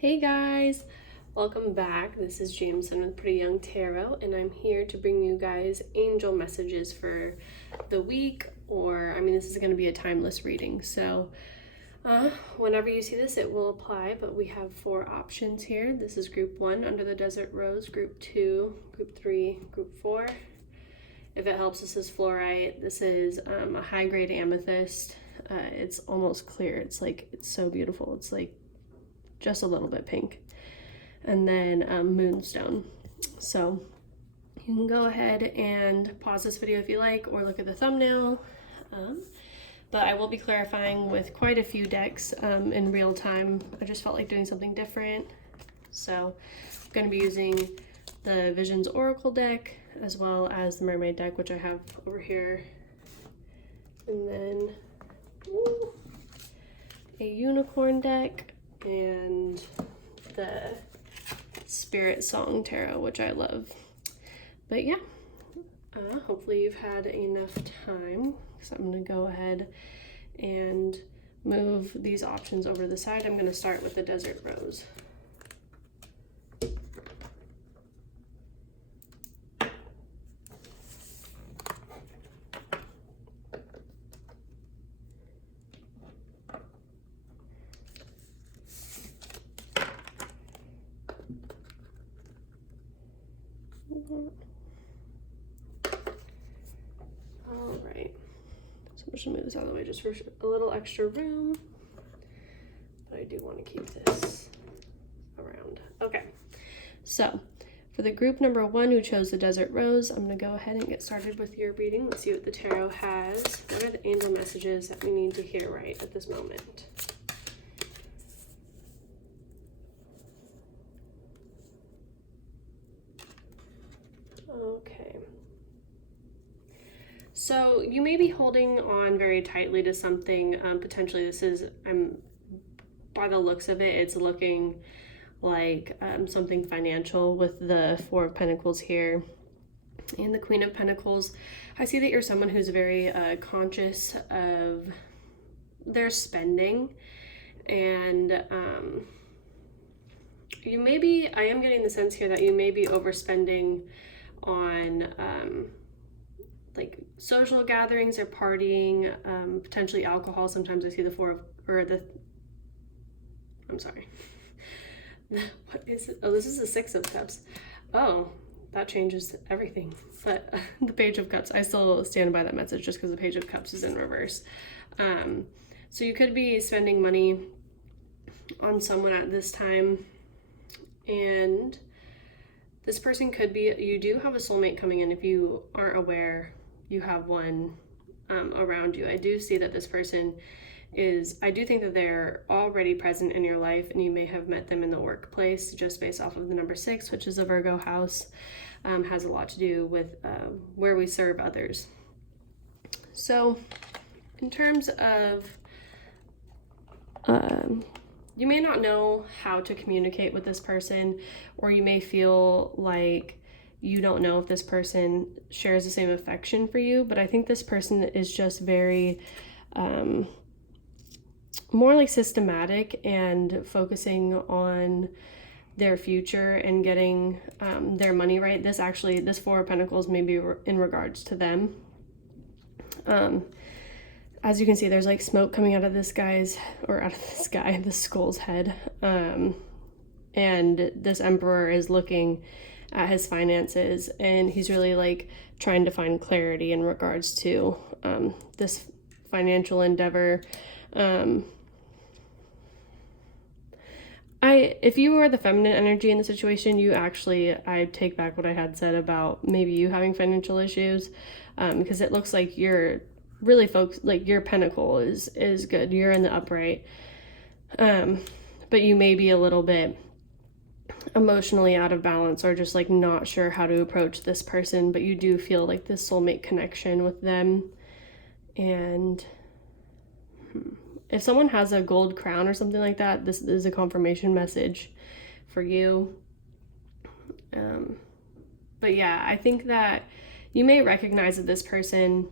Hey guys, welcome back. This is Jameson with PrettyYoungTarot, and I'm here to bring you guys angel messages for the week, or this is going to be a timeless reading. So whenever you see this, it will apply, but we have 4 options here. This is group 1, Under the Desert Rose, group 2, group 3, group 4. If it helps, this is Fluorite. This is a high-grade amethyst. It's almost clear. It's so beautiful. It's like just a little bit pink. And then Moonstone. So you can go ahead and pause this video if you like, or look at the thumbnail. But I will be clarifying with quite a few decks in real time. I just felt like doing something different. So I'm going to be using the Visions Oracle deck as well as the Mermaid deck, which I have over here. And then a Unicorn deck and the Spirit Song Tarot, which I love. But yeah, hopefully you've had enough time, because I'm going to go ahead and move these options over to the side. I'm going to start with the Desert Rose. All right, so I'm just gonna move this out of the way just for a little extra room, but I do want to keep this around. Okay, so for the group number 1 who chose the Desert Rose, I'm going to go ahead and get started with your reading. Let's see what the tarot has. What are the angel messages that we need to hear right at this moment? Okay. So you may be holding on very tightly to something. Potentially this is, by the looks of it, it's looking like something financial with the 4 of Pentacles here and the Queen of Pentacles. I see that you're someone who's very conscious of their spending, and I am getting the sense here that you may be overspending on like social gatherings or partying, potentially alcohol. Sometimes I see what is it? Oh, this is the 6 of Cups. Oh, that changes everything. But the Page of Cups, I still stand by that message just because the Page of Cups is in reverse. So you could be spending money on someone at this time, and this person could be, you do have a soulmate coming in. If you aren't aware, you have one around you. I do see that this person I do think that they're already present in your life, and you may have met them in the workplace just based off of the number 6, which is a Virgo house. Has a lot to do with where we serve others. So in terms of, you may not know how to communicate with this person, or you may feel like you don't know if this person shares the same affection for you, but I think this person is just very more like systematic and focusing on their future and getting their money right. This 4 of Pentacles may be in regards to them. As you can see, there's like smoke coming out of the skull's head. And this Emperor is looking at his finances, and he's really like trying to find clarity in regards to this financial endeavor. If you are the feminine energy in the situation, I take back what I had said about maybe you having financial issues, because it looks like you're really focused, like your pentacle is good, you're in the upright, but you may be a little bit emotionally out of balance, or just like not sure how to approach this person, but you do feel like this soulmate connection with them. And if someone has a gold crown or something like that, this is a confirmation message for you. But yeah, I think that you may recognize that this person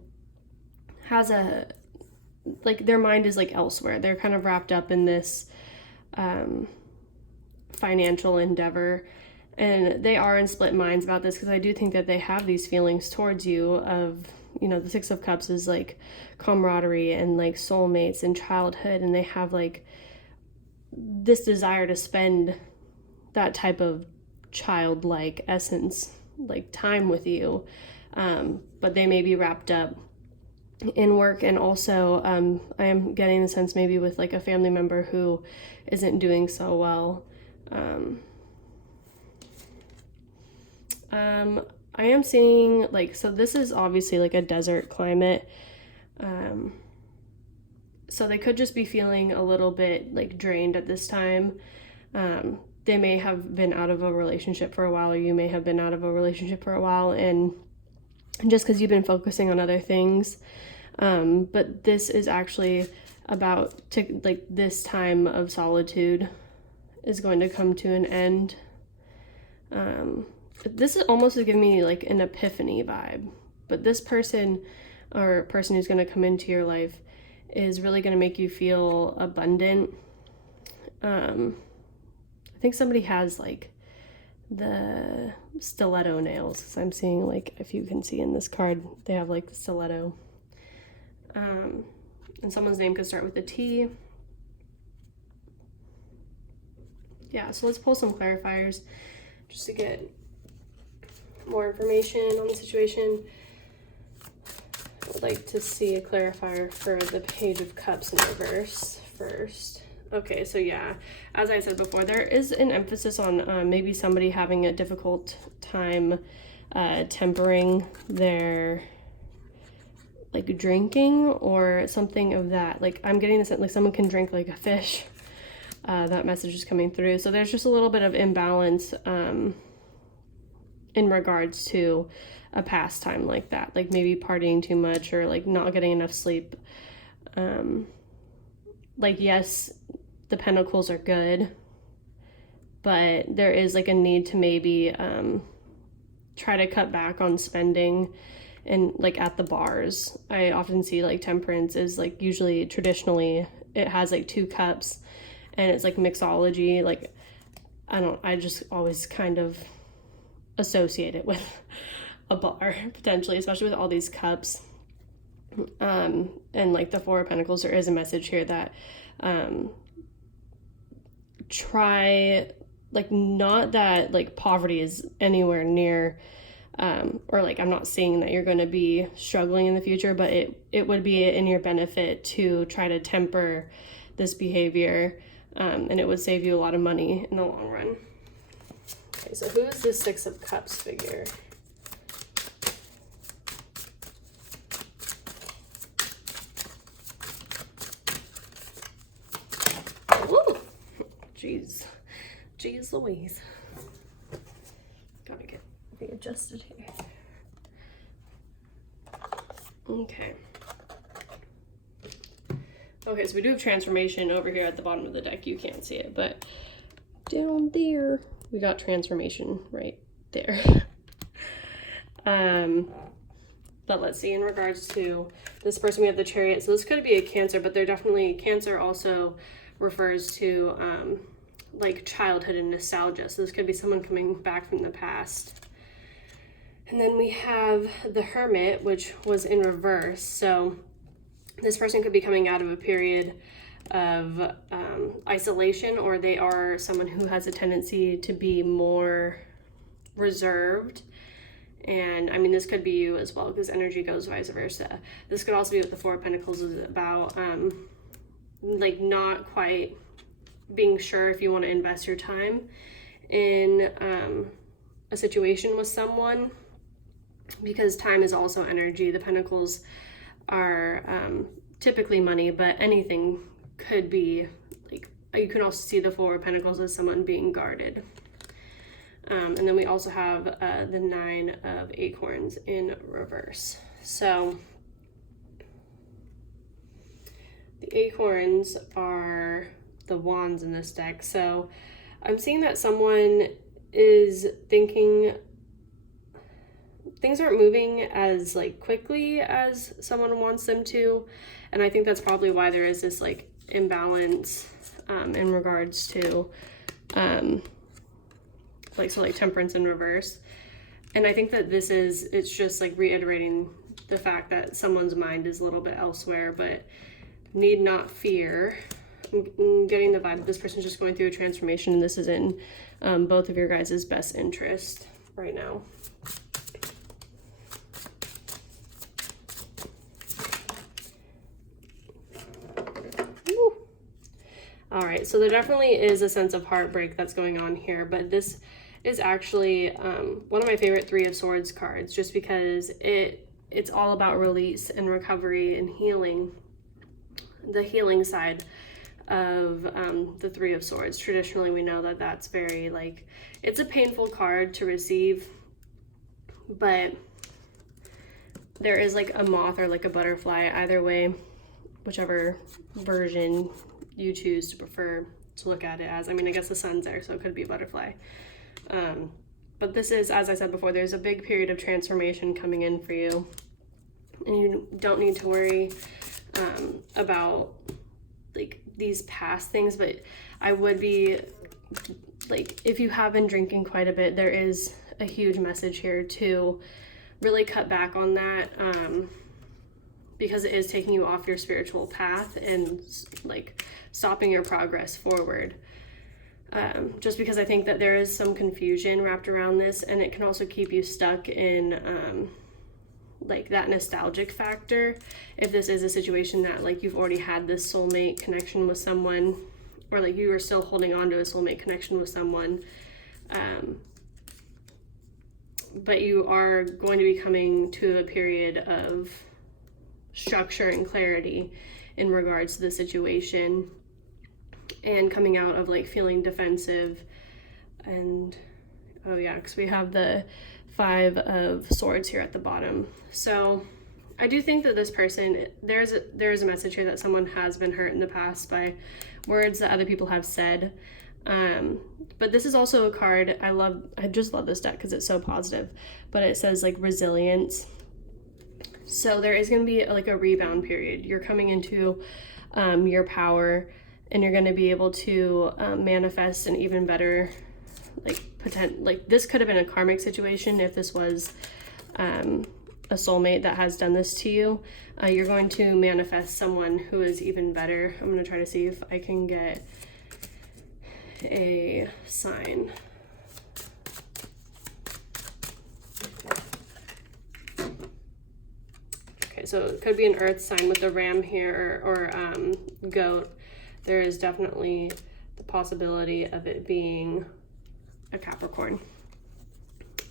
has their mind is like elsewhere. They're kind of wrapped up in this financial endeavor. And they are in split minds about this, because I do think that they have these feelings towards you of, you know, the Six of Cups is like camaraderie and like soulmates and childhood, and they have like this desire to spend that type of childlike essence, like time with you, but they may be wrapped up in work. And also I am getting the sense maybe with like a family member who isn't doing so well. I am seeing like, so this is obviously like a desert climate, so they could just be feeling a little bit like drained at this time. They may have been out of a relationship for a while, or you may have been out of a relationship for a while, and just because you've been focusing on other things. But this is actually about to, like, this time of solitude is going to come to an end. This is almost giving me like an epiphany vibe, but this person or person who's going to come into your life is really going to make you feel abundant. I think somebody has like the stiletto nails, because I'm seeing, like, if you can see in this card, they have like the stiletto. And someone's name could start with a T. Yeah, so let's pull some clarifiers just to get more information on the situation. I would like to see a clarifier for the Page of Cups in reverse first. Okay, so yeah, as I said before, there is an emphasis on maybe somebody having a difficult time tempering their like drinking or something of that. Like, I'm getting this, like, someone can drink like a fish. That message is coming through. So there's just a little bit of imbalance in regards to a pastime like that, like maybe partying too much or like not getting enough sleep. Like, yes, the pentacles are good, but there is like a need to maybe try to cut back on spending. And like at the bars, I often see like temperance is like, usually traditionally it has like 2 cups and it's like mixology. Like, I just always kind of associate it with a bar potentially, especially with all these cups. And like the Four of Pentacles, there is a message here that try, like, not that like poverty is anywhere near or like, I'm not saying that you're going to be struggling in the future, but it would be in your benefit to try to temper this behavior, and it would save you a lot of money in the long run. Okay, so who is this Six of Cups figure? Ooh, jeez Louise. Gotta get readjusted here. Okay, so we do have transformation over here at the bottom of the deck. You can't see it, but down there we got transformation right there. But let's see, in regards to this person, we have the Chariot. So this could be a Cancer, but they're definitely, Cancer also refers to like childhood and nostalgia. So this could be someone coming back from the past. And then we have the Hermit, which was in reverse. So this person could be coming out of a period of isolation, or they are someone who has a tendency to be more reserved. And I mean, this could be you as well, because energy goes vice versa. This could also be what the Four of Pentacles is about, like not quite being sure if you want to invest your time in a situation with someone, because time is also energy. The Pentacles are typically money, but anything could be, like, you can also see the Four of Pentacles as someone being guarded. And then we also have the Nine of Acorns in reverse. So the acorns are the wands in this deck. So I'm seeing that someone is thinking things aren't moving as like quickly as someone wants them to. And I think that's probably why there is this like imbalance in regards to like temperance in reverse. And I think that it's just like reiterating the fact that someone's mind is a little bit elsewhere, but need not fear. I'm getting the vibe that this person's just going through a transformation, and this is in both of your guys' best interest right now. Woo. All right, so there definitely is a sense of heartbreak that's going on here, but this is actually one of my favorite Three of Swords cards, just because it's all about release and recovery and healing, the healing side of the Three of Swords. Traditionally, we know that that's very, like, it's a painful card to receive, but there is like a moth or like a butterfly, either way, whichever version you choose to prefer to look at it as. I mean, I guess the sun's there, so it could be a butterfly. But this is, as I said before, there's a big period of transformation coming in for you, and you don't need to worry about like these past things, but I would be like, if you have been drinking quite a bit, there is a huge message here to really cut back on that, because it is taking you off your spiritual path and like stopping your progress forward. Just because I think that there is some confusion wrapped around this, and it can also keep you stuck in like that nostalgic factor. If this is a situation that like you've already had this soulmate connection with someone, or like you are still holding on to a soulmate connection with someone, but you are going to be coming to a period of structure and clarity in regards to the situation, and coming out of like feeling defensive. And oh yeah, because we have the Five of Swords here at the bottom. So I do think that this person, there's a message here that someone has been hurt in the past by words that other people have said. But this is also a card I just love this deck because it's so positive, but it says like resilience. So there is going to be like a rebound period. You're coming into your power, and you're going to be able to manifest an even better like this could have been a karmic situation. If this was a soulmate that has done this to you, you're going to manifest someone who is even better. I'm going to try to see if I can get a sign. Okay, so it could be an earth sign with the ram here, or goat. There is definitely the possibility of it being a Capricorn.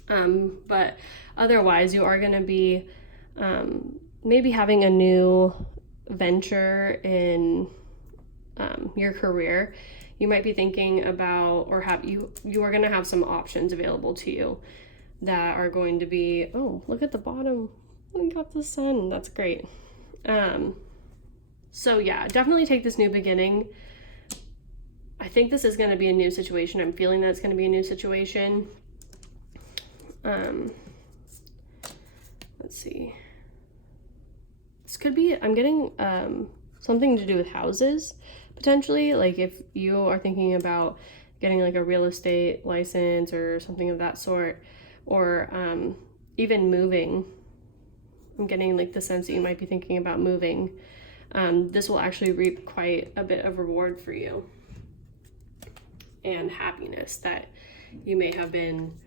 But otherwise, you are going to be maybe having a new venture in your career. You might be thinking about, or you are going to have some options available to you that are going to be, oh, look at the bottom. We got the sun. That's great. So yeah, definitely take this new beginning. I think this is going to be a new situation. I'm feeling that it's going to be a new situation. Let's see. This could be, I'm getting something to do with houses, potentially. Like if you are thinking about getting like a real estate license or something of that sort, or even moving. I'm getting like the sense that you might be thinking about moving. This will actually reap quite a bit of reward for you, and happiness that you may have been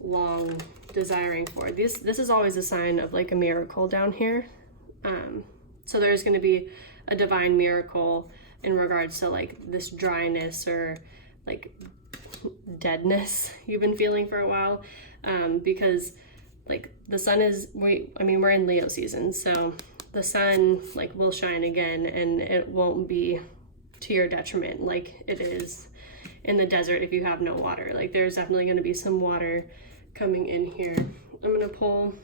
long desiring for. This is always a sign of like a miracle down here. So there's going to be a divine miracle in regards to like this dryness or like deadness you've been feeling for a while, because like the sun is, we're in Leo season, so the sun like will shine again, and it won't be to your detriment like it is in the desert if you have no water. Like there's definitely going to be some water coming in here. I'm going to pull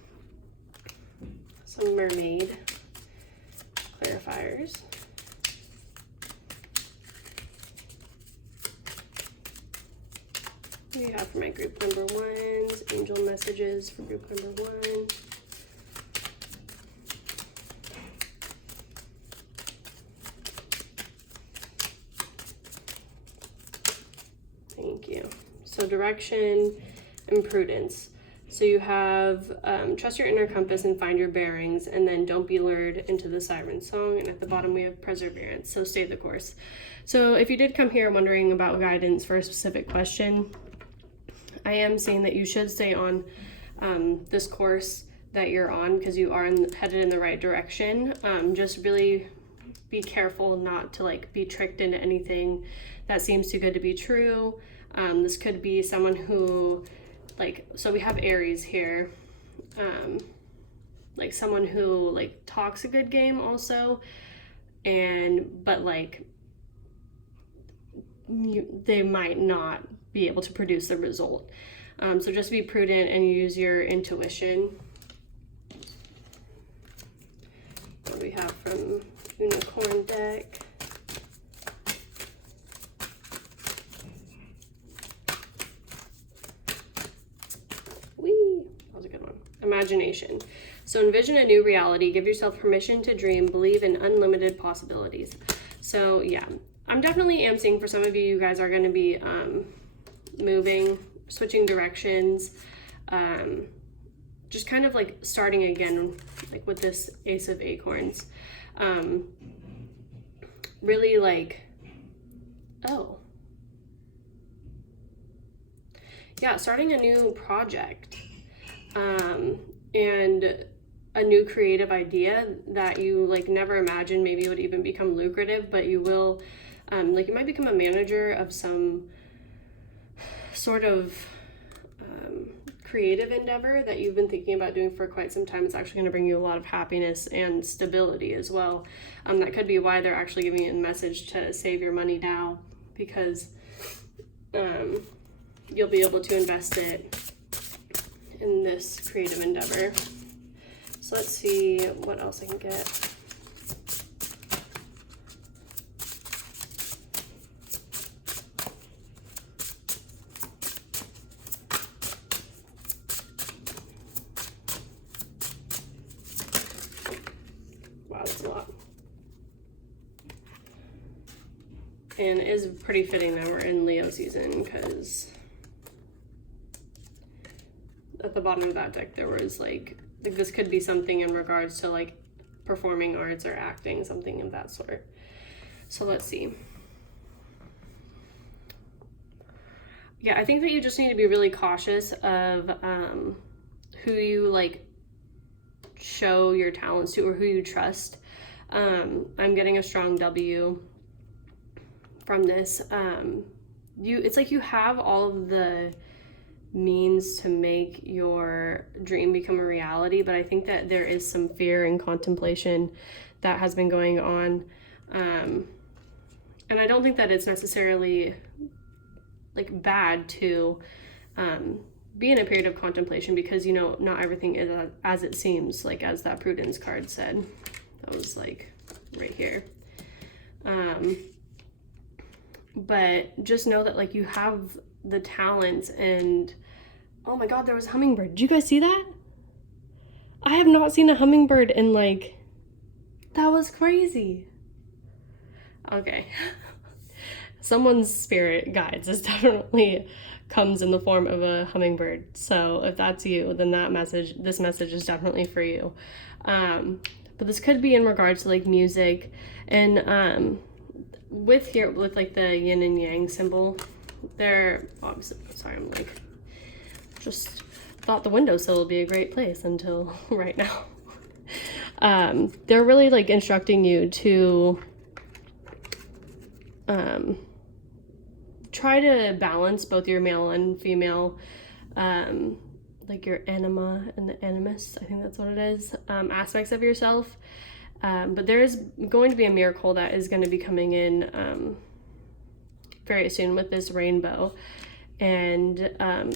some mermaid clarifiers. What do you have for my group number ones? Angel messages for group number 1. Thank you. So direction and prudence. So you have trust your inner compass and find your bearings, and then don't be lured into the siren song. And at the bottom we have perseverance. So stay the course. So if you did come here wondering about guidance for a specific question, I am saying that you should stay on this course that you're on, because you are headed in the right direction. Just really be careful not to like be tricked into anything that seems too good to be true. This could be someone who, like, so we have Aries here, like someone who like talks a good game also, but like they might not be able to produce the result. So just be prudent and use your intuition. What do we have from Unicorn deck? That was a good one. Imagination. So envision a new reality. Give yourself permission to dream. Believe in unlimited possibilities. So yeah, I'm definitely am seeing for some of you, you guys are going to be moving, switching directions, just kind of like starting again, like with this Ace of Acorns. Really like, oh. Yeah, starting a new project, and a new creative idea that you like never imagined maybe would even become lucrative, but you will, like you might become a manager of some sort of creative endeavor that you've been thinking about doing for quite some time. It's actually going to bring you a lot of happiness and stability as well. That could be why they're actually giving you a message to save your money now, because you'll be able to invest it in this creative endeavor. So let's see what else I can get. Wow, that's a lot. And it is pretty fitting that we're in Leo season, because at the bottom of that deck there was like this could be something in regards to like performing arts or acting, something of that sort. So let's see. Yeah, I think that you just need to be really cautious of who you like show your talents to or who you trust. I'm getting a strong W from this. It's like you have all of the means to make your dream become a reality, but I think that there is some fear and contemplation that has been going on, and I don't think that it's necessarily like bad to be in a period of contemplation, because you know not everything is as it seems, like as that prudence card said. That was like right here. But just know that like you have the talents. And oh my god, there was a hummingbird. Did you guys see that? I have not seen a hummingbird in like, that was crazy. Okay. Someone's spirit guides is definitely comes in the form of a hummingbird. So if that's you, then this message is definitely for you. But this could be in regards to like music, and with like the yin and yang symbol there. Obviously, sorry, I'm like just thought the windowsill would be a great place until right now. They're really like instructing you to try to balance both your male and female, like your anima and the animus, I think that's what it is, aspects of yourself. But there is going to be a miracle that is going to be coming in very soon with this rainbow. And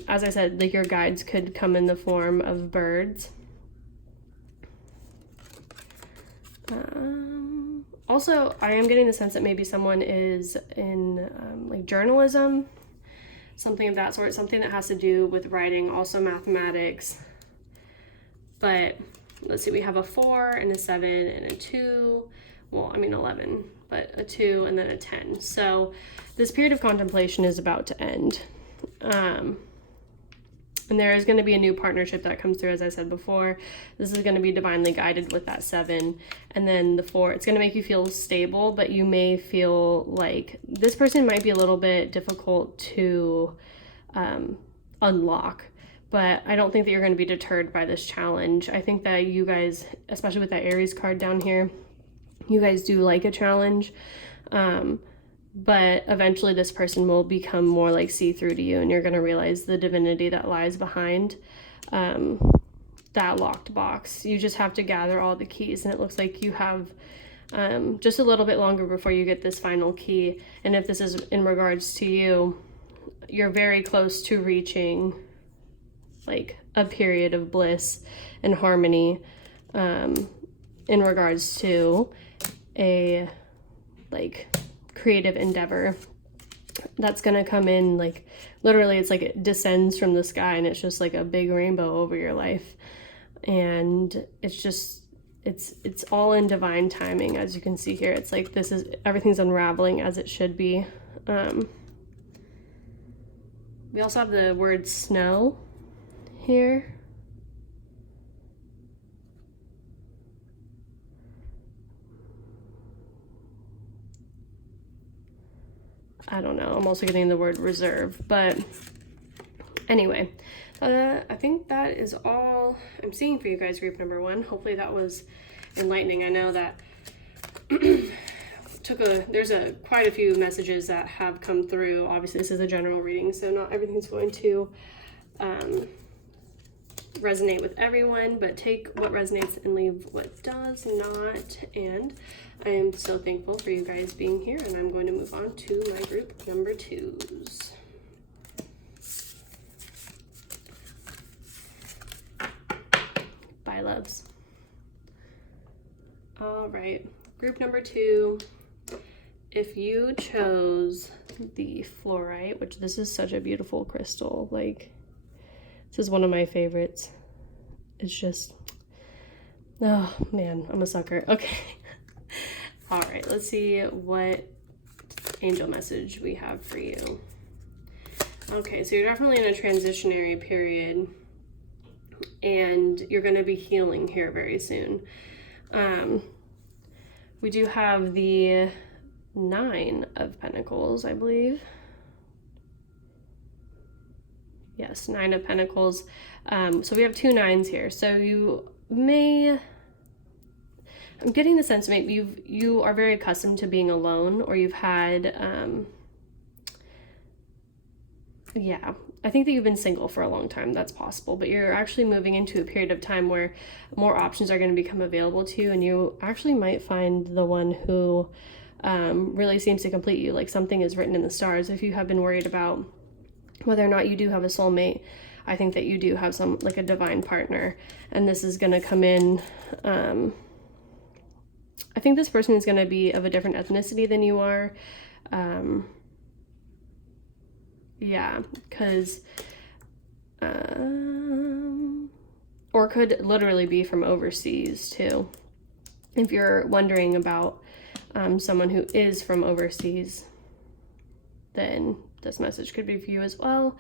as I said, like your guides could come in the form of birds. Also, I am getting the sense that maybe someone is in like journalism, something of that sort, something that has to do with writing, also mathematics. But let's see, we have a 4 and a 7 and a 2. Well, I mean 11, but a 2 and then a 10. So this period of contemplation is about to end. And there is going to be a new partnership that comes through, as I said before. This is going to be divinely guided with that 7. And then the 4, it's going to make you feel stable, but you may feel like this person might be a little bit difficult to unlock. But I don't think that you're going to be deterred by this challenge. I think that you guys, especially with that Aries card down here, you guys do like a challenge. But eventually this person will become more like see-through to you, and you're going to realize the divinity that lies behind that locked box. You just have to gather all the keys, and it looks like you have just a little bit longer before you get this final key. And if this is in regards to you, you're very close to reaching like a period of bliss and harmony in regards to a like creative endeavor that's gonna come in. Like literally it's like it descends from the sky and it's just like a big rainbow over your life, and it's just it's all in divine timing. As you can see here, it's like this is everything's unraveling as it should be. We also have the word snow here. I don't know, I'm also getting the word reserve, but anyway, I think that is all I'm seeing for you guys, group number 1. Hopefully that was enlightening. I know that there's quite a few messages that have come through. Obviously this is a general reading, so not everything's going to resonate with everyone, but take what resonates and leave what does not. And I am so thankful for you guys being here, and I'm going to move on to my group number 2s. Bye, loves. All right, group number 2. If you chose the Fluorite, which this is such a beautiful crystal, like this is one of my favorites. It's just, oh man, I'm a sucker. Okay. All right, let's see what angel message we have for you. Okay, so you're definitely in a transitionary period, and you're going to be healing here very soon. We do have the 9 of Pentacles, I believe. Yes, 9 of Pentacles. So we have 2 9s here. So you may, I'm getting the sense maybe you are very accustomed to being alone, or you've had, yeah, I think that you've been single for a long time. That's possible, but you're actually moving into a period of time where more options are going to become available to you, and you actually might find the one who really seems to complete you. Like something is written in the stars. If you have been worried about whether or not you do have a soulmate, I think that you do have some, like a divine partner, and this is going to come in. I think this person is going to be of a different ethnicity than you are. Yeah, because, or could literally be from overseas too. If you're wondering about someone who is from overseas, then this message could be for you as well.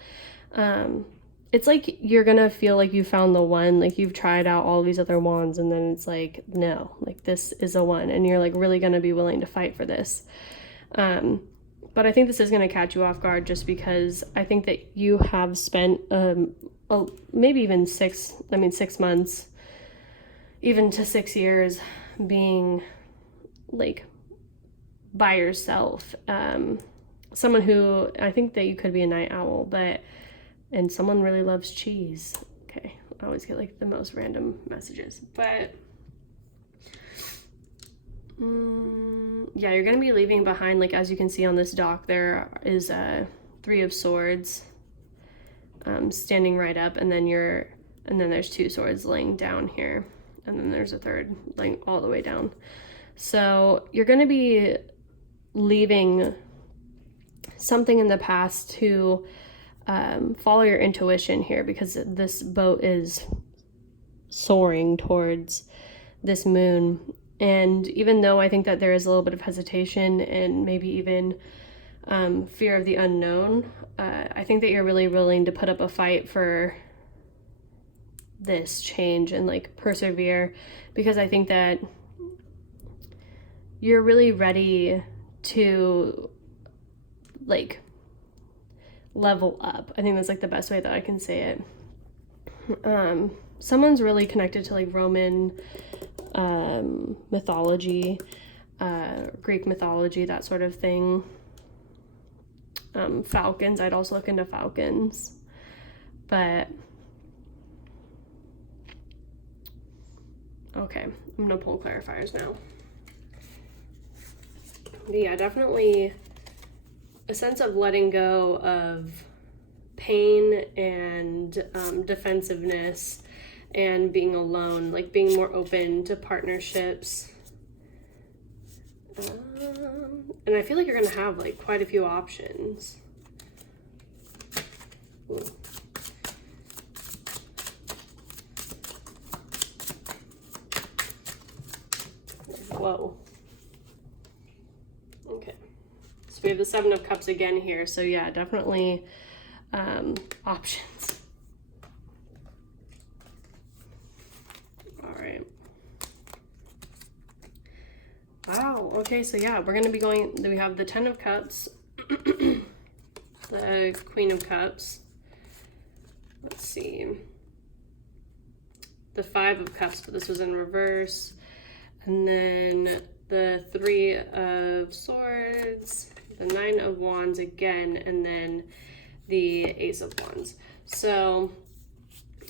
It's like you're gonna feel like you found the one, like you've tried out all these other wands, and then it's like, no, like this is a one, and you're like really gonna be willing to fight for this. But I think this is gonna catch you off guard, just because I think that you have spent maybe even 6 months, even to 6 years, being like by yourself. Someone who, I think that you could be a night owl, and someone really loves cheese. Okay, I always get like the most random messages, but yeah, you're gonna be leaving behind, like as you can see on this dock, there is a 3 of Swords standing right up, and then there's 2 swords laying down here, and then there's a 3rd laying all the way down. So you're gonna be leaving something in the past to follow your intuition here, because this boat is soaring towards this moon, And even though I think that there is a little bit of hesitation and maybe even fear of the unknown, I think that you're really willing to put up a fight for this change and like persevere, because I think that you're really ready to like level up. I think that's like the best way that I can say it. Someone's really connected to like Roman mythology, Greek mythology, that sort of thing. Falcons, I'd also look into falcons, but okay, I'm gonna pull clarifiers now. But yeah, definitely a sense of letting go of pain and defensiveness and being alone, like being more open to partnerships. And I feel like you're gonna have like quite a few options. Ooh. Whoa. Okay. So we have the Seven of Cups again here. So yeah, definitely options. All right. Wow. Okay, so yeah, we're going to be going, we have the Ten of Cups, the Queen of Cups. Let's see. The Five of Cups, but this was in reverse. And then the Three of Swords, the Nine of Wands again, and then the Ace of Wands. So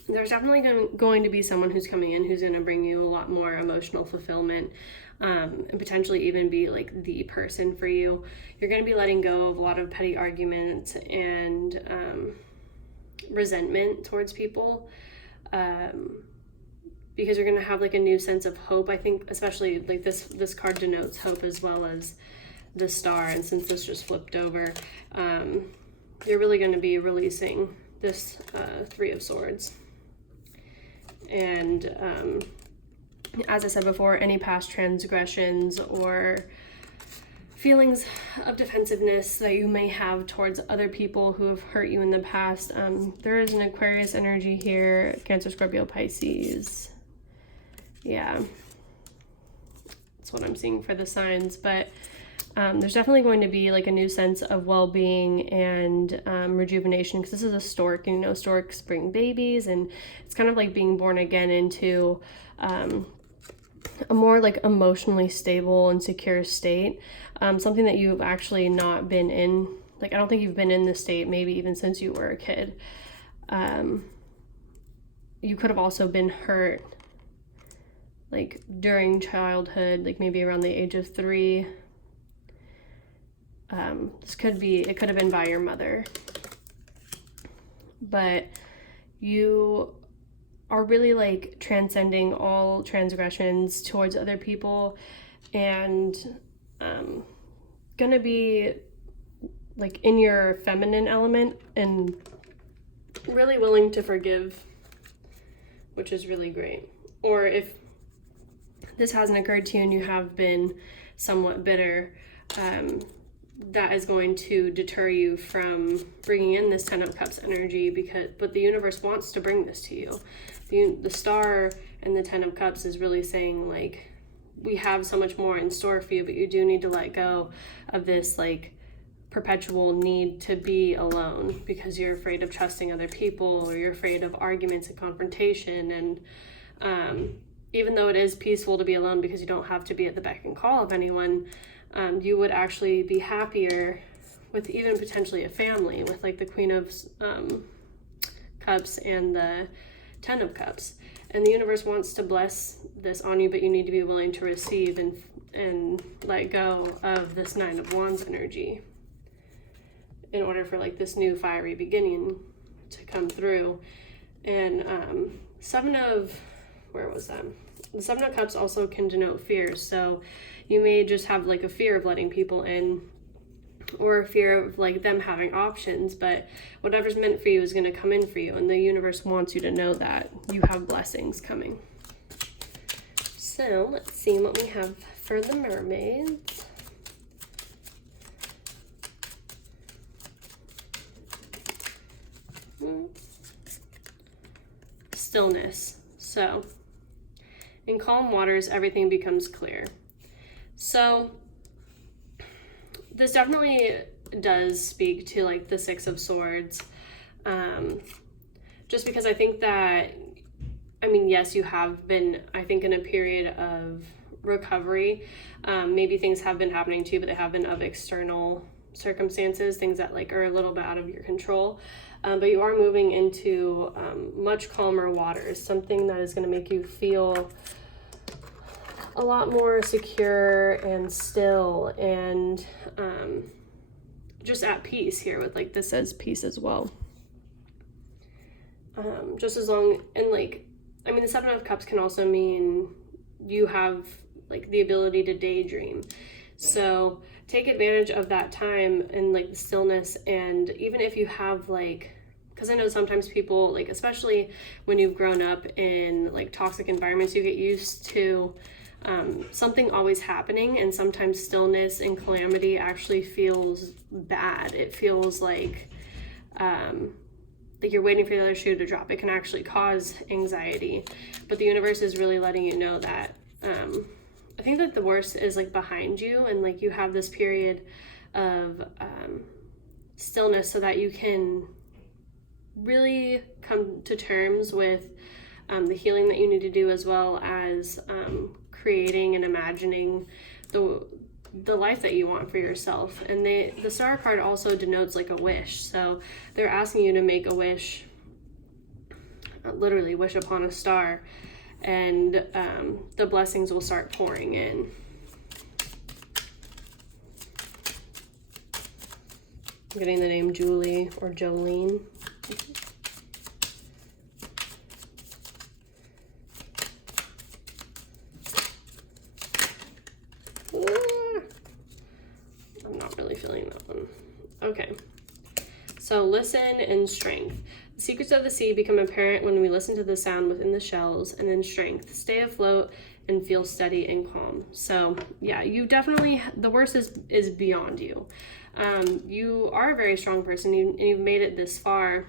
there's definitely going to be someone who's coming in who's going to bring you a lot more emotional fulfillment, and potentially even be like the person for you. You're going to be letting go of a lot of petty arguments and resentment towards people, because you're going to have like a new sense of hope. I think especially like this card denotes hope as well as the Star, and since this just flipped over, you're really going to be releasing this Three of Swords. And as I said before, any past transgressions or feelings of defensiveness that you may have towards other people who have hurt you in the past, there is an Aquarius energy here, Cancer, Scorpio, Pisces. Yeah, that's what I'm seeing for the signs. But there's definitely going to be like a new sense of well-being and rejuvenation, because this is a stork, and you know storks bring babies, and it's kind of like being born again into a more like emotionally stable and secure state, something that you've actually not been in. Like I don't think you've been in this state maybe even since you were a kid. You could have also been hurt like during childhood, like maybe around the age of 3. It could have been by your mother, but you are really like transcending all transgressions towards other people, and gonna be like in your feminine element and really willing to forgive, which is really great. Or if this hasn't occurred to you and you have been somewhat bitter, that is going to deter you from bringing in this Ten of Cups energy, but the universe wants to bring this to you. The Star and the Ten of Cups is really saying like, we have so much more in store for you, but you do need to let go of this like perpetual need to be alone because you're afraid of trusting other people, or you're afraid of arguments and confrontation. And even though it is peaceful to be alone because you don't have to be at the beck and call of anyone, you would actually be happier with even potentially a family, with like the Queen of Cups and the Ten of Cups. And the universe wants to bless this on you, but you need to be willing to receive and let go of this Nine of Wands energy in order for like this new fiery beginning to come through. And where was that? The Seven of Cups also can denote fear. So you may just have like a fear of letting people in, or a fear of like them having options, but whatever's meant for you is going to come in for you, and the universe wants you to know that you have blessings coming. So let's see what we have for the mermaids. Stillness. So in calm waters, everything becomes clear. So this definitely does speak to like the Six of Swords. Just because I think that, I mean, yes, you have been, I think, in a period of recovery. Maybe things have been happening to you, but they have been of external circumstances, things that like are a little bit out of your control. But you are moving into much calmer waters, something that is going to make you feel a lot more secure and still and just at peace here with like this says peace as well. Just as long, and like, I mean, the Seven of Cups can also mean you have like the ability to daydream. So take advantage of that time and like the stillness. And even if you have like, because I know sometimes people like, especially when you've grown up in like toxic environments, you get used to something always happening, and sometimes stillness and calamity actually feels bad. It feels like you're waiting for the other shoe to drop. It can actually cause anxiety, but the universe is really letting you know that I think that the worst is like behind you, and like you have this period of stillness so that you can really come to terms with the healing that you need to do, as well as creating and imagining the life that you want for yourself. And the Star card also denotes like a wish. So they're asking you to make a wish, literally wish upon a star, and the blessings will start pouring in. I'm getting the name Julie or Jolene. I'm not really feeling that one. Okay, so listen and strength. The secrets of the sea become apparent when we listen to the sound within the shells, and then strength. Stay afloat and feel steady and calm. So yeah, you definitely, the worst is beyond you. You are a very strong person, and you've made it this far.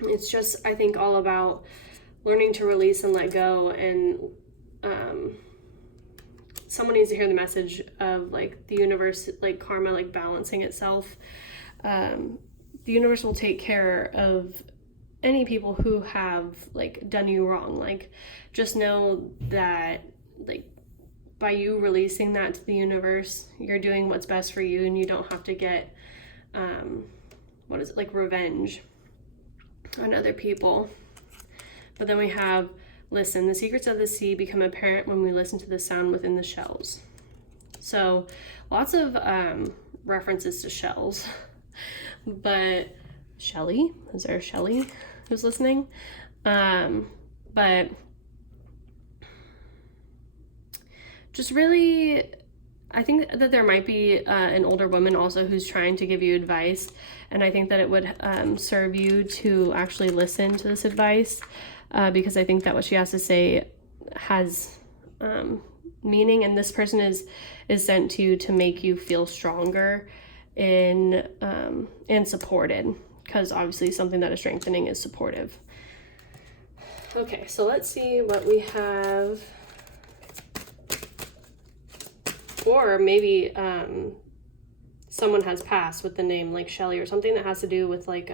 It's just, I think, all about learning to release and let go. And someone needs to hear the message of like the universe, like karma, like balancing itself. The universe will take care of any people who have like done you wrong. Like, just know that like by you releasing that to the universe, you're doing what's best for you, and you don't have to get what is it, like revenge on other people. But then we have, listen, the secrets of the sea become apparent when we listen to the sound within the shells. So lots of references to shells. But Shelly, is there a Shelly who's listening? But just really, I think that there might be an older woman also who's trying to give you advice, and I think that it would serve you to actually listen to this advice, because I think that what she has to say has meaning, and this person is sent to you to make you feel stronger and supported, because obviously something that is strengthening is supportive. Okay, so let's see what we have. Or maybe someone has passed with the name like Shelly, or something that has to do with like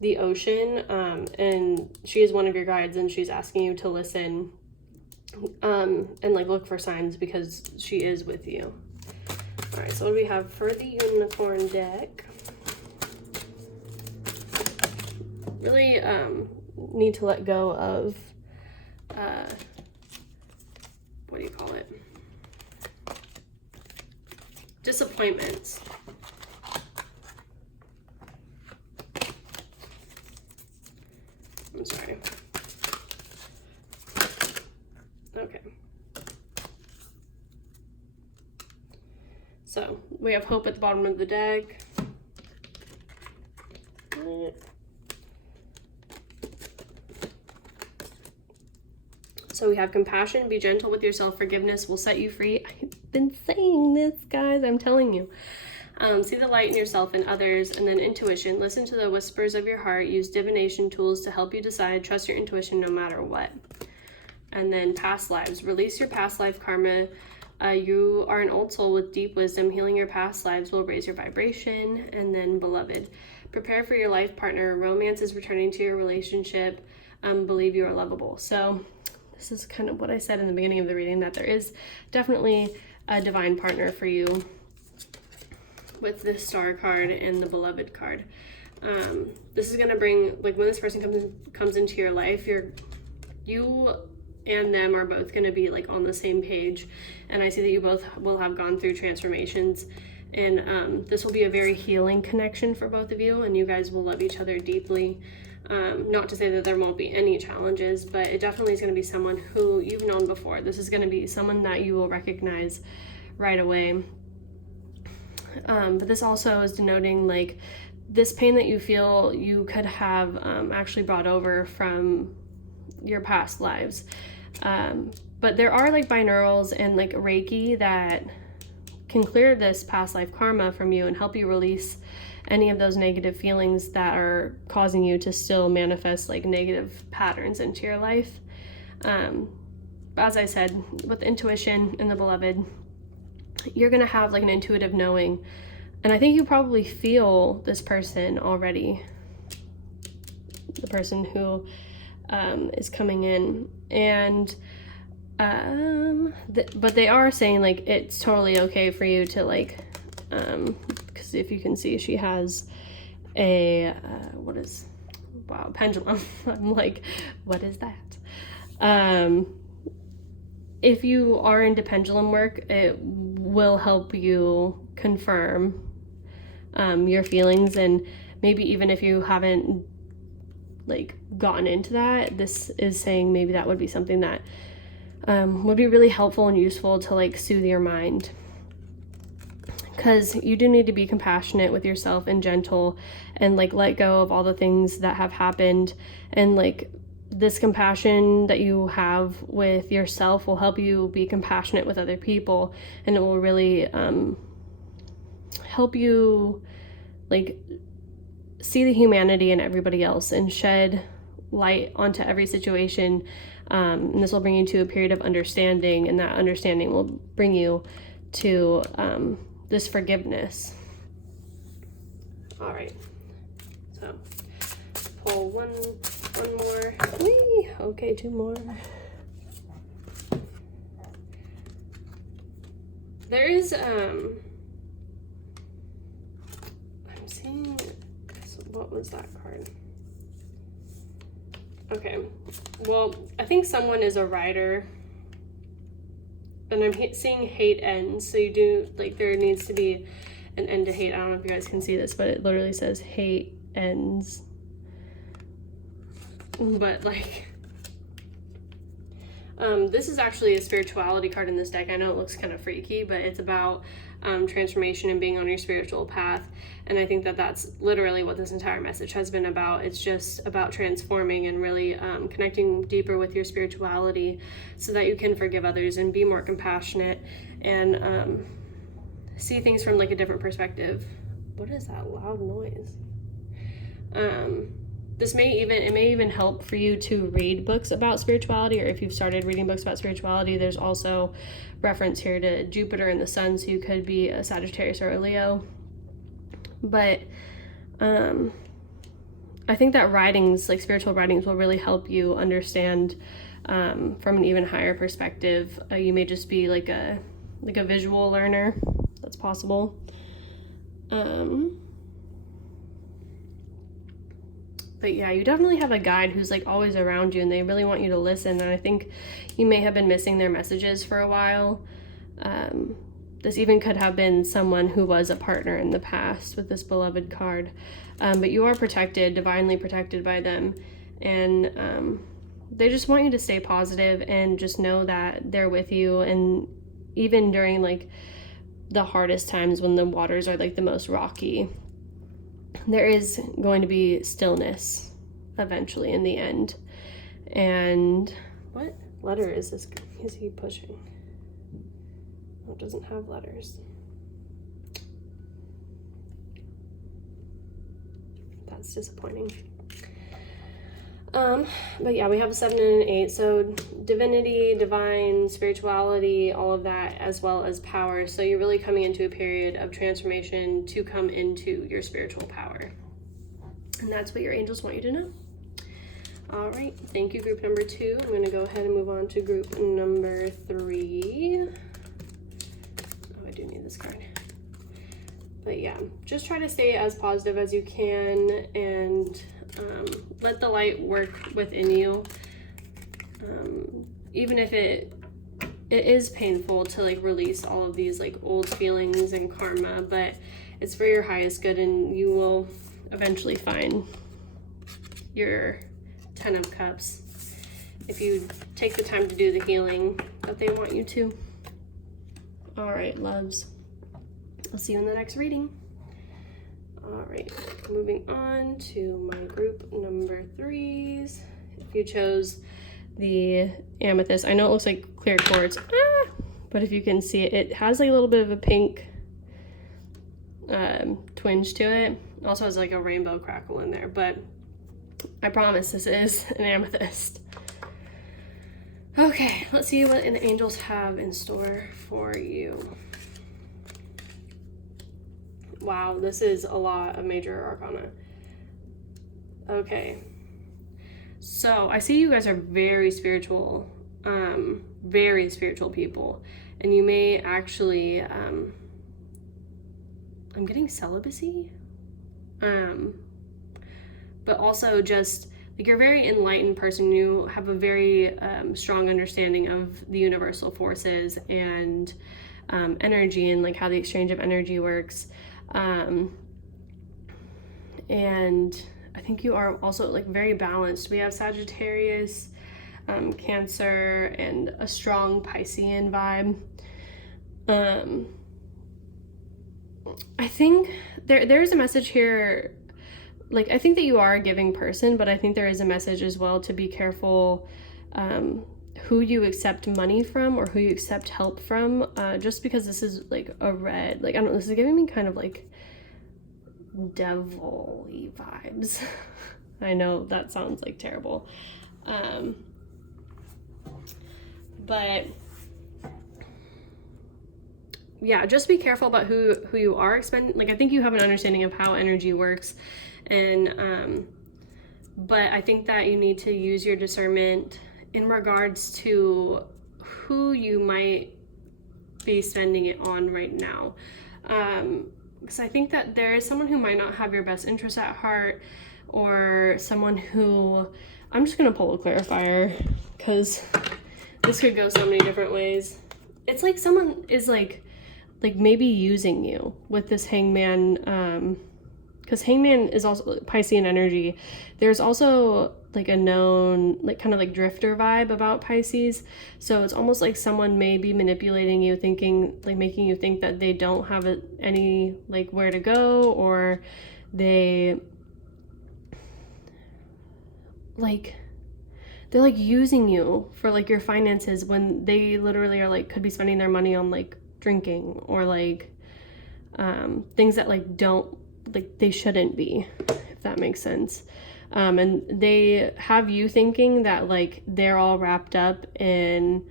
the ocean, and she is one of your guides, and she's asking you to listen and like look for signs, because she is with you. All right, so what do we have for the unicorn deck? Really need to let go of what do you call it? Disappointments. I'm sorry. Okay. So we have hope at the bottom of the deck. So So we have compassion, be gentle with yourself, forgiveness will set you free. I've been saying this, guys, I'm telling you. See the light in yourself and others. And then intuition, listen to the whispers of your heart, use divination tools to help you decide, trust your intuition no matter what. And then past lives, release your past life karma. You are an old soul with deep wisdom. Healing your past lives will raise your vibration. And then beloved, prepare for your life partner. Romance is returning to your relationship. Believe you are lovable. So this is kind of what I said in the beginning of the reading, that there is definitely a divine partner for you with this star card and the beloved card. This is going to bring, like, when this person comes into your life, you and them are both going to be like on the same page. And I see that you both will have gone through transformations, and this will be a very healing connection for both of you, and you guys will love each other deeply. Not to say that there won't be any challenges, but it definitely is going to be someone who you've known before. This is going to be someone that you will recognize right away. But this also is denoting, like, this pain that you feel you could have actually brought over from your past lives. But there are like binaurals and like Reiki that can clear this past life karma from you and help you release any of those negative feelings that are causing you to still manifest like negative patterns into your life. As I said, with intuition and the beloved, you're going to have like an intuitive knowing. And I think you probably feel this person already, the person who is coming in. And but they are saying like it's totally okay for you to like, because if you can see, she has a pendulum. I'm like, what is that? If you are into pendulum work, it will help you confirm your feelings. And maybe even if you haven't like gotten into that, this is saying maybe that would be something that would be really helpful and useful to like soothe your mind, because you do need to be compassionate with yourself and gentle and like let go of all the things that have happened. And like this compassion that you have with yourself will help you be compassionate with other people, and it will really help you like see the humanity in everybody else and shed light onto every situation. And this will bring you to a period of understanding, and that understanding will bring you to this forgiveness. All right, so pull one more. Whee! Okay, two more. There is I'm seeing, what was that card? Okay, well, I think someone is a writer, and I'm seeing hate ends. So you do, like, there needs to be an end to hate. I don't know if you guys can see this, but it literally says hate ends. But like, this is actually a spirituality card in this deck. I know it looks kind of freaky, but it's about transformation and being on your spiritual path. And I think that that's literally what this entire message has been about. It's just about transforming and really connecting deeper with your spirituality so that you can forgive others and be more compassionate and see things from like a different perspective. What is that loud noise? It may even help for you to read books about spirituality, or if you've started reading books about spirituality, there's also reference here to Jupiter and the Sun, so you could be a Sagittarius or a Leo. But I think that writings, like spiritual writings, will really help you understand from an even higher perspective. You may just be like a visual learner. That's possible. But yeah, you definitely have a guide who's like always around you, and they really want you to listen. And I think you may have been missing their messages for a while. This even could have been someone who was a partner in the past with this beloved card. But you are protected, divinely protected by them. And they just want you to stay positive and just know that they're with you. And even during like the hardest times when the waters are like the most rocky, there is going to be stillness eventually in the end. And what? letter is he pushing? Oh, it doesn't have letters. That's disappointing. But yeah, we have a 7 and an 8. So divinity, divine, spirituality, all of that, as well as power. So you're really coming into a period of transformation to come into your spiritual power. And that's what your angels want you to know. All right, thank you, group number 2. I'm going to go ahead and move on to group number 3. Oh, I do need this card. But yeah, just try to stay as positive as you can and let the light work within you. Even if it is painful to like release all of these like old feelings and karma, but it's for your highest good, and you will eventually find your 10 of Cups if you take the time to do the healing that they want you to. All right, loves. I'll see you in the next reading. All right, moving on to my group number 3s. If you chose the Amethyst, I know it looks like clear quartz, but if you can see it, it has like a little bit of a pink twinge to it. It also has like a rainbow crackle in there, but I promise this is an amethyst. Okay, let's see what the angels have in store for you. Wow, this is a lot of major arcana. Okay. So I see you guys are very spiritual people. And you may actually, I'm getting celibacy. But also just, like, you're a very enlightened person. You have a very strong understanding of the universal forces and energy, and like how the exchange of energy works. And I think you are also like very balanced. We have Sagittarius, Cancer, and a strong Piscean vibe. I think there's a message here. Like, I think that you are a giving person, but I think there is a message as well to be careful who you accept money from or who you accept help from, just because this is like a red, like, I don't know, this is giving me kind of like devil-y vibes. I know that sounds like terrible. But yeah, just be careful about who you are expending. Like, I think you have an understanding of how energy works, and but I think that you need to use your discernment in regards to who you might be spending it on right now, because I think that there is someone who might not have your best interest at heart, or someone who, I'm just gonna pull a clarifier because this could go so many different ways. It's like someone is like maybe using you with this hangman, because hangman is also Piscean energy. There's also like a known, like, kind of like drifter vibe about Pisces. So it's almost like someone may be manipulating you, thinking, like, making you think that they don't have any, like, where to go, or they're like using you for like your finances, when they literally are like, could be spending their money on like drinking, or like things that like don't, like, they shouldn't be, if that makes sense. And they have you thinking that like they're all wrapped up in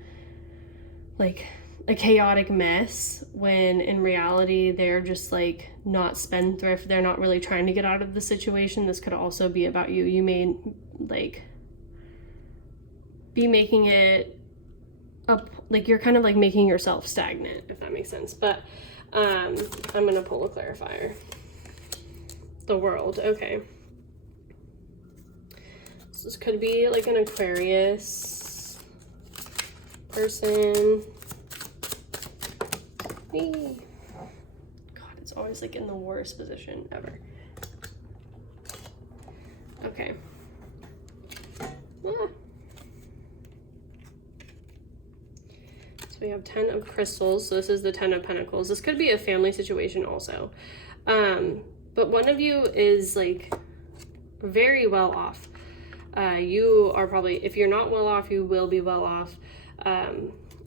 like a chaotic mess, when in reality they're just like not spendthrift. They're not really trying to get out of the situation. This could also be about you. You may like be making it up, like you're kind of like making yourself stagnant, if that makes sense. But I'm gonna pull a clarifier. The World. Okay, so this could be like an Aquarius person. God, it's always like in the worst position ever. Okay. So we have 10 of Crystals. So this is the 10 of Pentacles. This could be a family situation also. But one of you is like very well off. You are probably, if you're not well off, you will be well off,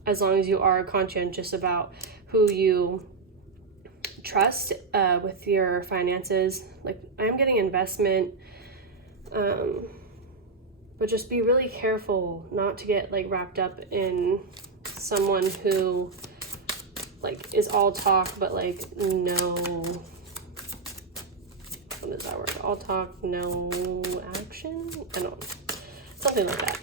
as long as you are conscientious about who you trust with your finances. Like, I'm getting investment, but just be really careful not to get like wrapped up in someone who like is all talk but like no, what is that word? All talk, no action? I don't know. Something like that.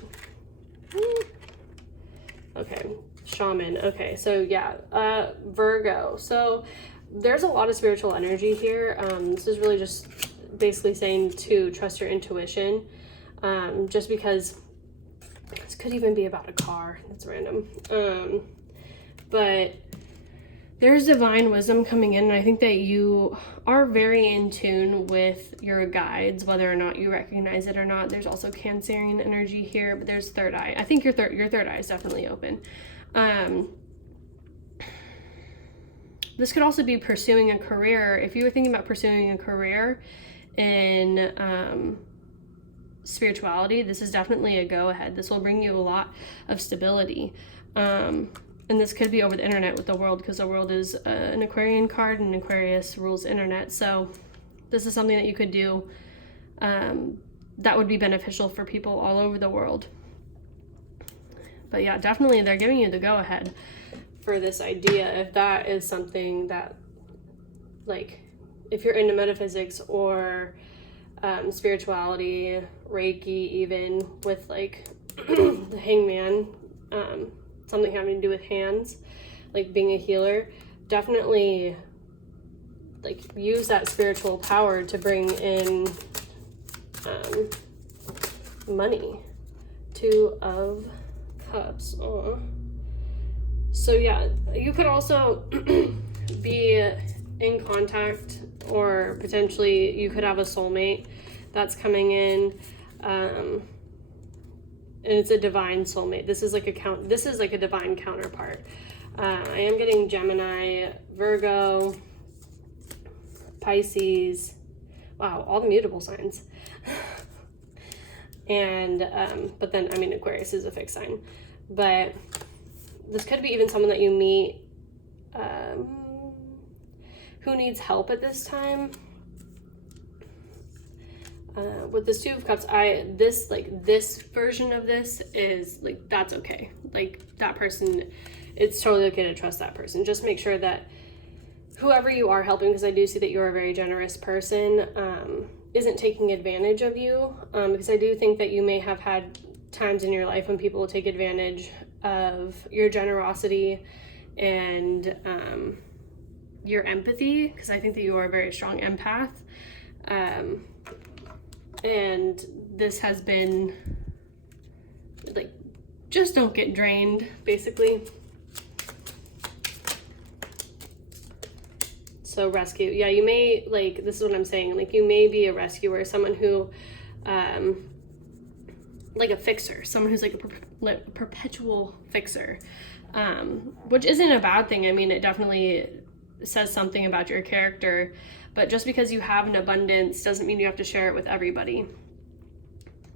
Okay, shaman. Okay, so yeah, Virgo. So there's a lot of spiritual energy here. This is really just basically saying to trust your intuition, just because this could even be about a car. That's random. But there's divine wisdom coming in, and I think that you are very in tune with your guides, whether or not you recognize it or not. There's also Cancerian energy here, but there's third eye. I think your third eye is definitely open. This could also be pursuing a career. If you were thinking about pursuing a career in spirituality, this is definitely a go-ahead. This will bring you a lot of stability. And this could be over the internet with the world, because the world is an Aquarian card, and Aquarius rules internet. So this is something that you could do that would be beneficial for people all over the world. But yeah, definitely they're giving you the go-ahead for this idea, if that is something that, like, if you're into metaphysics or spirituality, Reiki, even with like the hangman, something having to do with hands, like being a healer, definitely like use that spiritual power to bring in money. Two of Cups. Aww. So yeah, you could also be in contact, or potentially you could have a soulmate that's coming in, and it's a divine soulmate. This is like a divine counterpart. I am getting Gemini, Virgo, Pisces. Wow, all the mutable signs. And but then, I mean, Aquarius is a fixed sign. But this could be even someone that you meet who needs help at this time. With this Two of Cups, this version of this is like, that's okay. Like, that person, it's totally okay to trust that person. Just make sure that whoever you are helping, because I do see that you're a very generous person, isn't taking advantage of you, because I do think that you may have had times in your life when people will take advantage of your generosity and your empathy, because I think that you are a very strong empath. And this has been like, just don't get drained, basically. So rescue, yeah, you may, like, this is what I'm saying, like, you may be a rescuer, someone who, like a fixer, someone who's like a perpetual fixer, which isn't a bad thing. I mean, it definitely says something about your character, but just because you have an abundance doesn't mean you have to share it with everybody.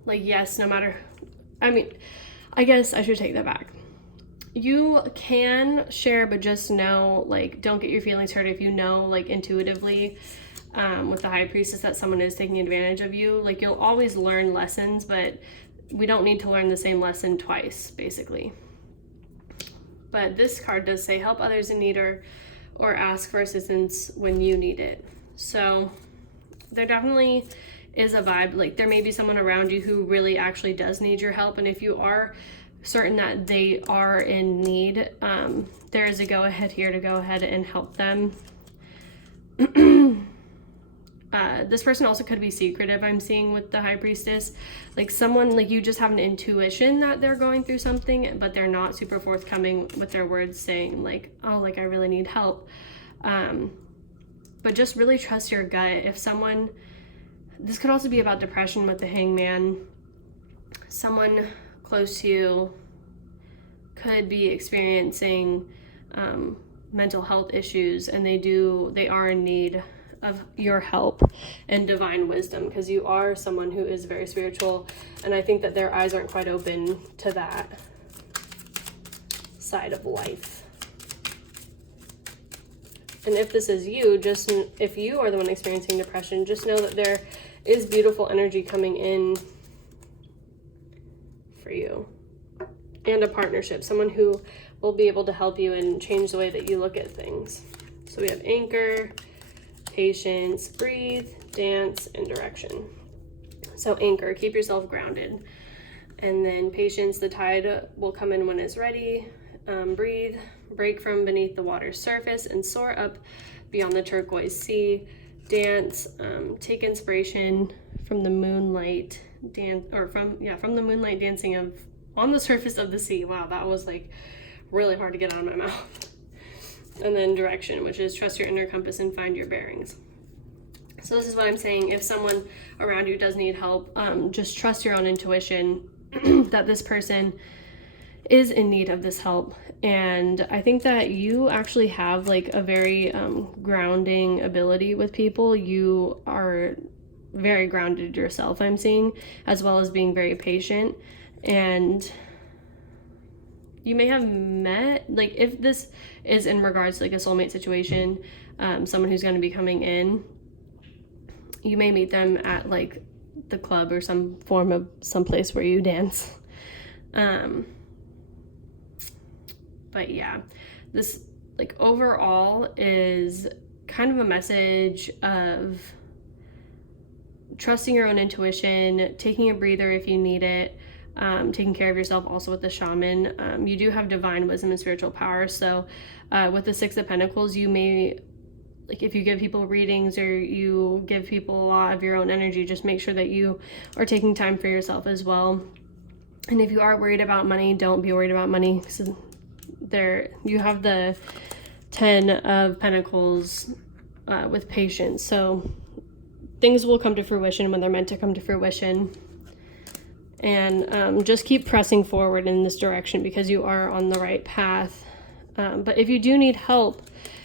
Like, yes, no matter, I mean, I guess I should take that back. You can share, but just know, like, don't get your feelings hurt if you know, like, intuitively, with the High Priestess, that someone is taking advantage of you. Like, you'll always learn lessons, but we don't need to learn the same lesson twice, basically. But this card does say help others in need, or ask for assistance when you need it. So there definitely is a vibe, like there may be someone around you who really actually does need your help, and if you are certain that they are in need, there is a go-ahead here to go ahead and help them. This person also could be secretive, I'm seeing with the High Priestess. Like, someone, like, you just have an intuition that they're going through something, but they're not super forthcoming with their words, saying like, oh, like, I really need help. But just really trust your gut. If someone, this could also be about depression with the Hangman. Someone close to you could be experiencing mental health issues, and they are in need of your help and divine wisdom, because you are someone who is very spiritual, and I think that their eyes aren't quite open to that side of life. And if this is you, just if you are the one experiencing depression, just know that there is beautiful energy coming in for you, and a partnership, someone who will be able to help you and change the way that you look at things. So we have anchor, patience, breathe, dance, and direction. So anchor, keep yourself grounded. And then patience, the tide will come in when it's ready. Breathe, break from beneath the water's surface and soar up beyond the turquoise sea. Dance, take inspiration from the moonlight from the moonlight dancing on the surface of the sea. Wow, that was like really hard to get out of my mouth. And then direction, which is trust your inner compass and find your bearings. So this is what I'm saying. If someone around you does need help, just trust your own intuition that this person is in need of this help. And I think that you actually have like a very grounding ability with people. You are very grounded yourself, I'm seeing, as well as being very patient. And you may have met, like if this is in regards to like a soulmate situation, someone who's going to be coming in, you may meet them at like the club or some form of some place where you dance. But yeah, this like overall is kind of a message of trusting your own intuition, taking a breather if you need it, taking care of yourself also with the shaman. You do have divine wisdom and spiritual power. So with the Six of Pentacles, you may, like if you give people readings or you give people a lot of your own energy, just make sure that you are taking time for yourself as well. And if you are worried about money, don't be worried about money. So there you have the 10 of Pentacles with patience. So things will come to fruition when they're meant to come to fruition. And just keep pressing forward in this direction because you are on the right path. But if you do need help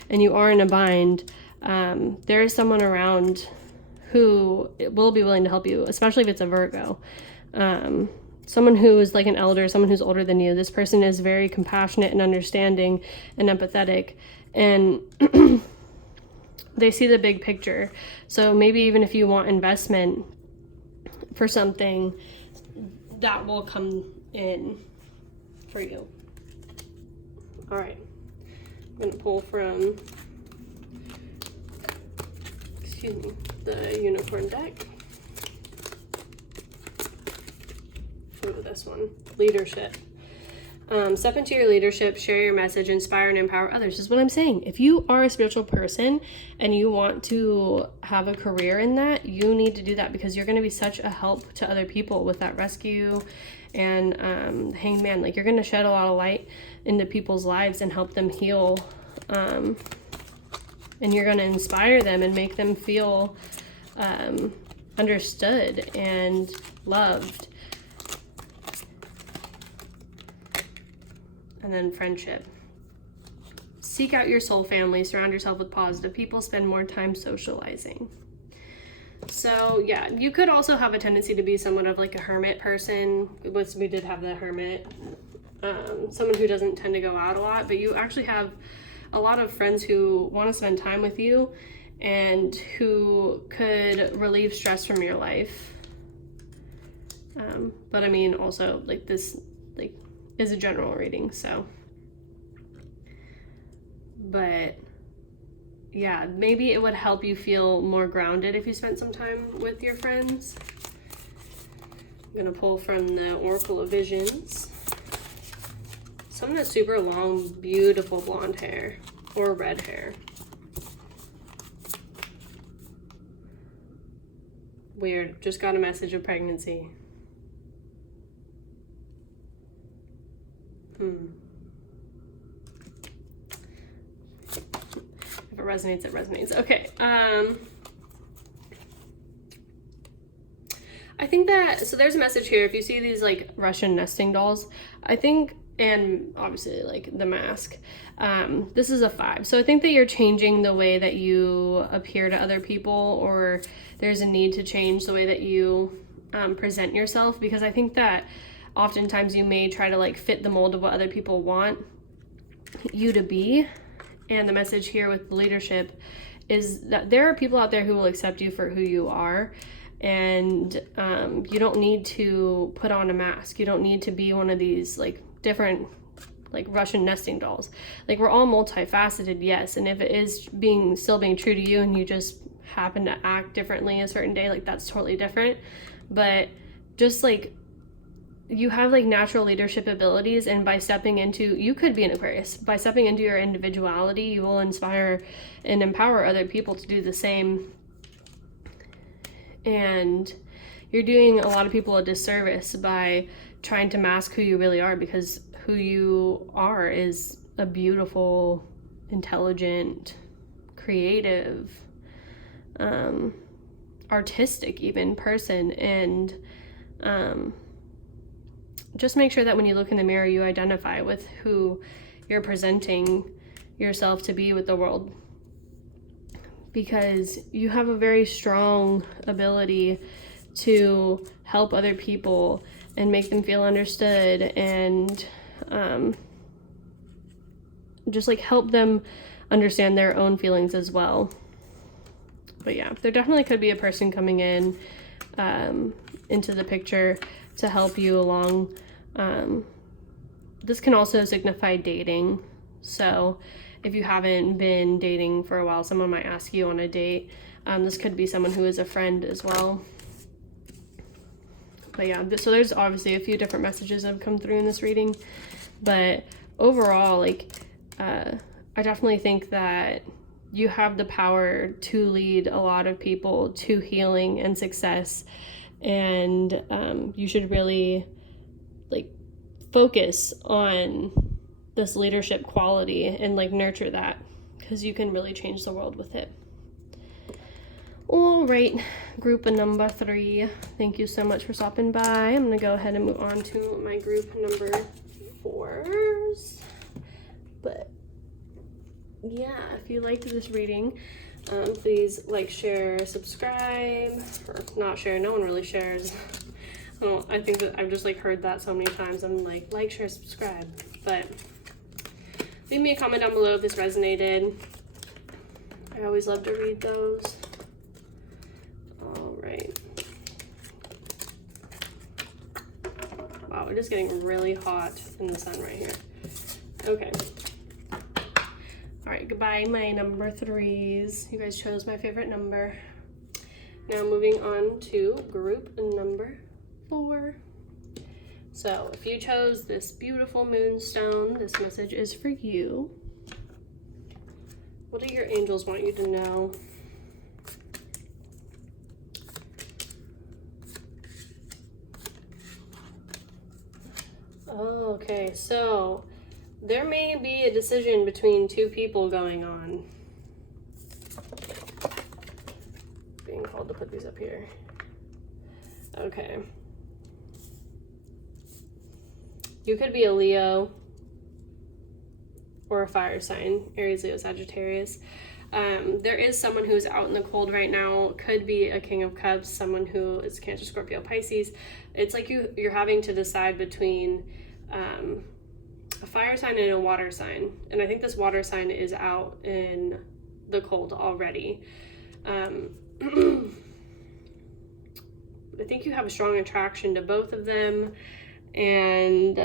and you are in a bind, there is someone around who will be willing to help you, especially if it's a Virgo. Someone who is like an elder, someone who's older than you. This person is very compassionate and understanding and empathetic, and they see the big picture. So maybe even if you want investment for something, that will come in for you. All right, I'm gonna pull from, the unicorn deck. Go to this one, leadership. Step into your leadership, share your message, inspire and empower others. This is what I'm saying. If you are a spiritual person and you want to have a career in that, you need to do that because you're going to be such a help to other people with that rescue and Hanged Man. Like, you're going to shed a lot of light into people's lives and help them heal. And you're going to inspire them and make them feel understood and loved. And then friendship. Seek out your soul family, surround yourself with positive people, spend more time socializing. So yeah, you could also have a tendency to be somewhat of like a hermit person. We did have the hermit, someone who doesn't tend to go out a lot, but you actually have a lot of friends who want to spend time with you and who could relieve stress from your life. But I mean, also like this, like, is a general reading, so. But yeah, maybe it would help you feel more grounded if you spent some time with your friends. I'm gonna pull from the Oracle of Visions. Someone has super long, beautiful blonde hair or red hair. Weird, just got a message of pregnancy. If it resonates, it resonates. Okay. I think that, so there's a message here. If you see these like Russian nesting dolls, I think and obviously like the mask. This is a 5. So I think that you're changing the way that you appear to other people, or there's a need to change the way that you present yourself, because I think that oftentimes you may try to like fit the mold of what other people want you to be. And the message here with leadership is that there are people out there who will accept you for who you are. And you don't need to put on a mask. You don't need to be one of these like different like Russian nesting dolls. Like, we're all multifaceted, yes, and if it is still being true to you and you just happen to act differently a certain day, like that's totally different. But just like, you have like natural leadership abilities, and by stepping into, you could be an Aquarius, by stepping into your individuality, you will inspire and empower other people to do the same. And you're doing a lot of people a disservice by trying to mask who you really are, because who you are is a beautiful, intelligent, creative, artistic even person. And just make sure that when you look in the mirror, you identify with who you're presenting yourself to be with the world, because you have a very strong ability to help other people and make them feel understood, and just like help them understand their own feelings as well. But yeah, there definitely could be a person coming in into the picture to help you along. This can also signify dating. So if you haven't been dating for a while, someone might ask you on a date. This could be someone who is a friend as well. But yeah, so there's obviously a few different messages that have come through in this reading. But overall, like, I definitely think that you have the power to lead a lot of people to healing and success. And you should really, like, focus on this leadership quality and, like, nurture that, because you can really change the world with it. All right, group number 3, thank you so much for stopping by. I'm going to go ahead and move on to my group number 4s. But yeah, if you liked this reading, please like, share, subscribe, or not share, no one really shares. I think that I've just like heard that so many times. I'm like, share, subscribe. But leave me a comment down below if this resonated. I always love to read those. All right. Wow, it is getting really hot in the sun right here. Okay. All right, goodbye, my number 3s. You guys chose my favorite number. Now moving on to group number 4. So if you chose this beautiful moonstone, this message is for you. What do your angels want you to know? Oh, okay, so there may be a decision between 2 people going on. Being called to put these up here. Okay. You could be a Leo or a fire sign, Aries, Leo, Sagittarius. There is someone who's out in the cold right now. Could be a King of Cups, someone who is Cancer, Scorpio, Pisces. It's like you're having to decide between a fire sign and a water sign. And I think this water sign is out in the cold already. I think you have a strong attraction to both of them. And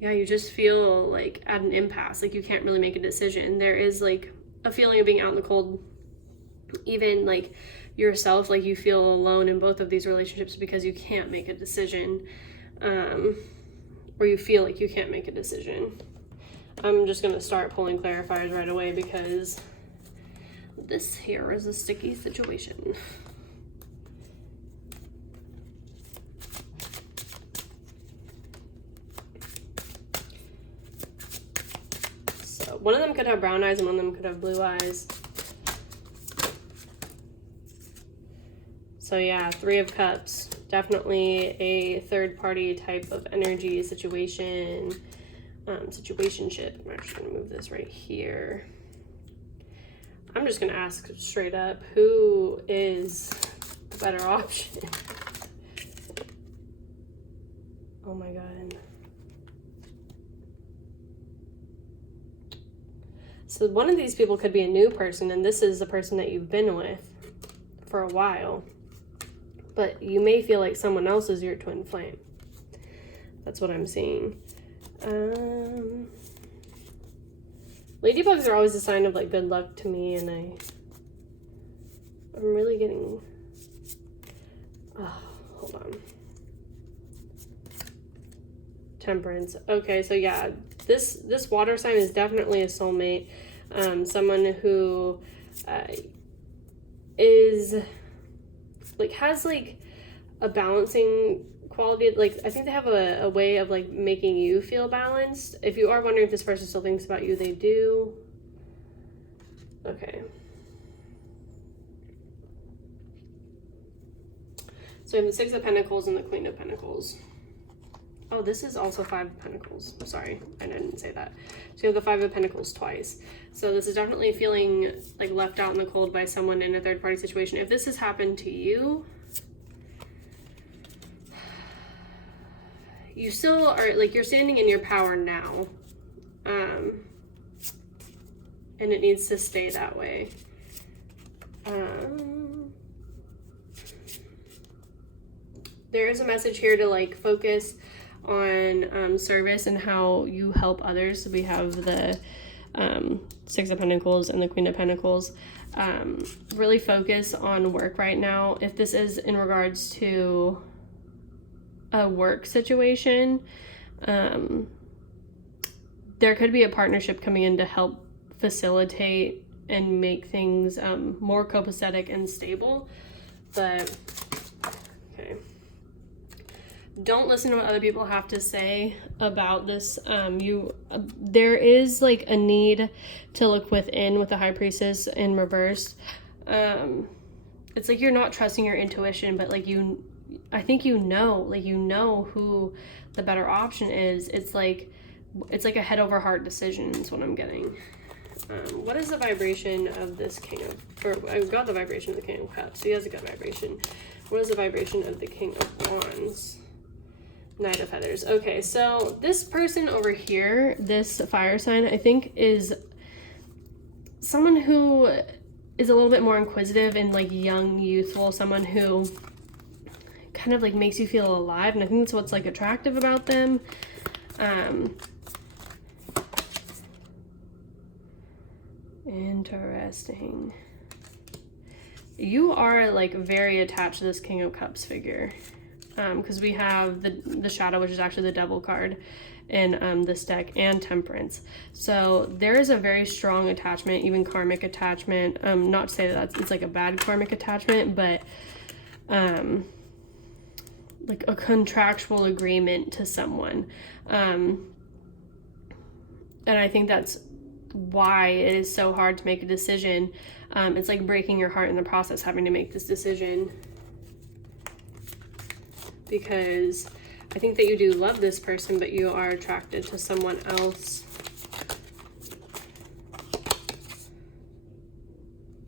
yeah, you just feel like at an impasse, like you can't really make a decision. There is like a feeling of being out in the cold, even like yourself, like you feel alone in both of these relationships because you can't make a decision, or you feel like you can't make a decision. I'm just gonna start pulling clarifiers right away because this here is a sticky situation. One of them could have brown eyes and one of them could have blue eyes. So yeah, 3 of Cups. Definitely a third-party type of energy situation, situationship. I'm actually gonna move this right here. I'm just gonna ask straight up, who is the better option? Oh my God. So one of these people could be a new person, and this is the person that you've been with for a while. But you may feel like someone else is your twin flame. That's what I'm seeing. Ladybugs are always a sign of like good luck to me, and I'm really getting, hold on. Temperance. Okay, so yeah, this water sign is definitely a soulmate. Someone who is like, has like a balancing quality. Like, I think they have a way of like making you feel balanced. If you are wondering if this person still thinks about you, they do. Okay. So we have the Six of Pentacles and the Queen of Pentacles. Oh, this is also Five of Pentacles. Sorry, I didn't say that. So you have the Five of Pentacles twice. So this is definitely feeling like left out in the cold by someone in a third party situation. If this has happened to you, you still are like, you're standing in your power now. And it needs to stay that way. There is a message here to like focus on service and how you help others. So we have the Six of Pentacles and the Queen of Pentacles. Really focus on work right now. If this is in regards to a work situation, there could be a partnership coming in to help facilitate and make things more copacetic and stable. But okay, don't listen to what other people have to say about this. There is like a need to look within with the High Priestess in reverse. It's like you're not trusting your intuition, but like I think you know who the better option is. It's like a head over heart decision is what I'm getting. What is the vibration of this I got the vibration of the King of Cups. He has a good vibration. What is the vibration of the King of Wands? Knight of Feathers. Okay, so this person over here, this fire sign, I think is someone who is a little bit more inquisitive and like young, youthful, someone who kind of like makes you feel alive, and I think that's what's like attractive about them. Interesting. You are like very attached to this King of Cups figure, because we have the Shadow, which is actually the Devil card in this deck, and Temperance. So there is a very strong attachment, even karmic attachment. Not to say that it's like a bad karmic attachment, but like a contractual agreement to someone. And I think that's why it is so hard to make a decision. It's like breaking your heart in the process, having to make this decision, because I think that you do love this person, but you are attracted to someone else.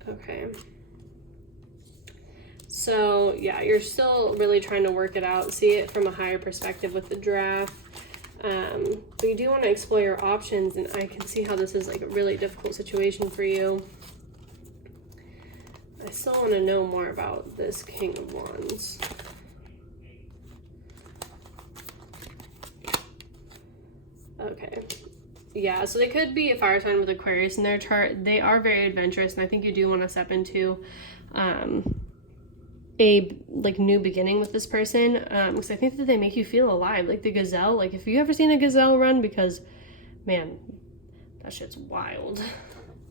Okay. So yeah, you're still really trying to work it out, see it from a higher perspective with the draft. But you do want to explore your options, and I can see how this is like a really difficult situation for you. I still want to know more about this King of Wands. Okay. Yeah, so they could be a fire sign with Aquarius in their chart. They are very adventurous, and I think you do want to step into a like new beginning with this person, because I think that they make you feel alive, like the gazelle. Like, if you ever seen a gazelle run, because man, that shit's wild.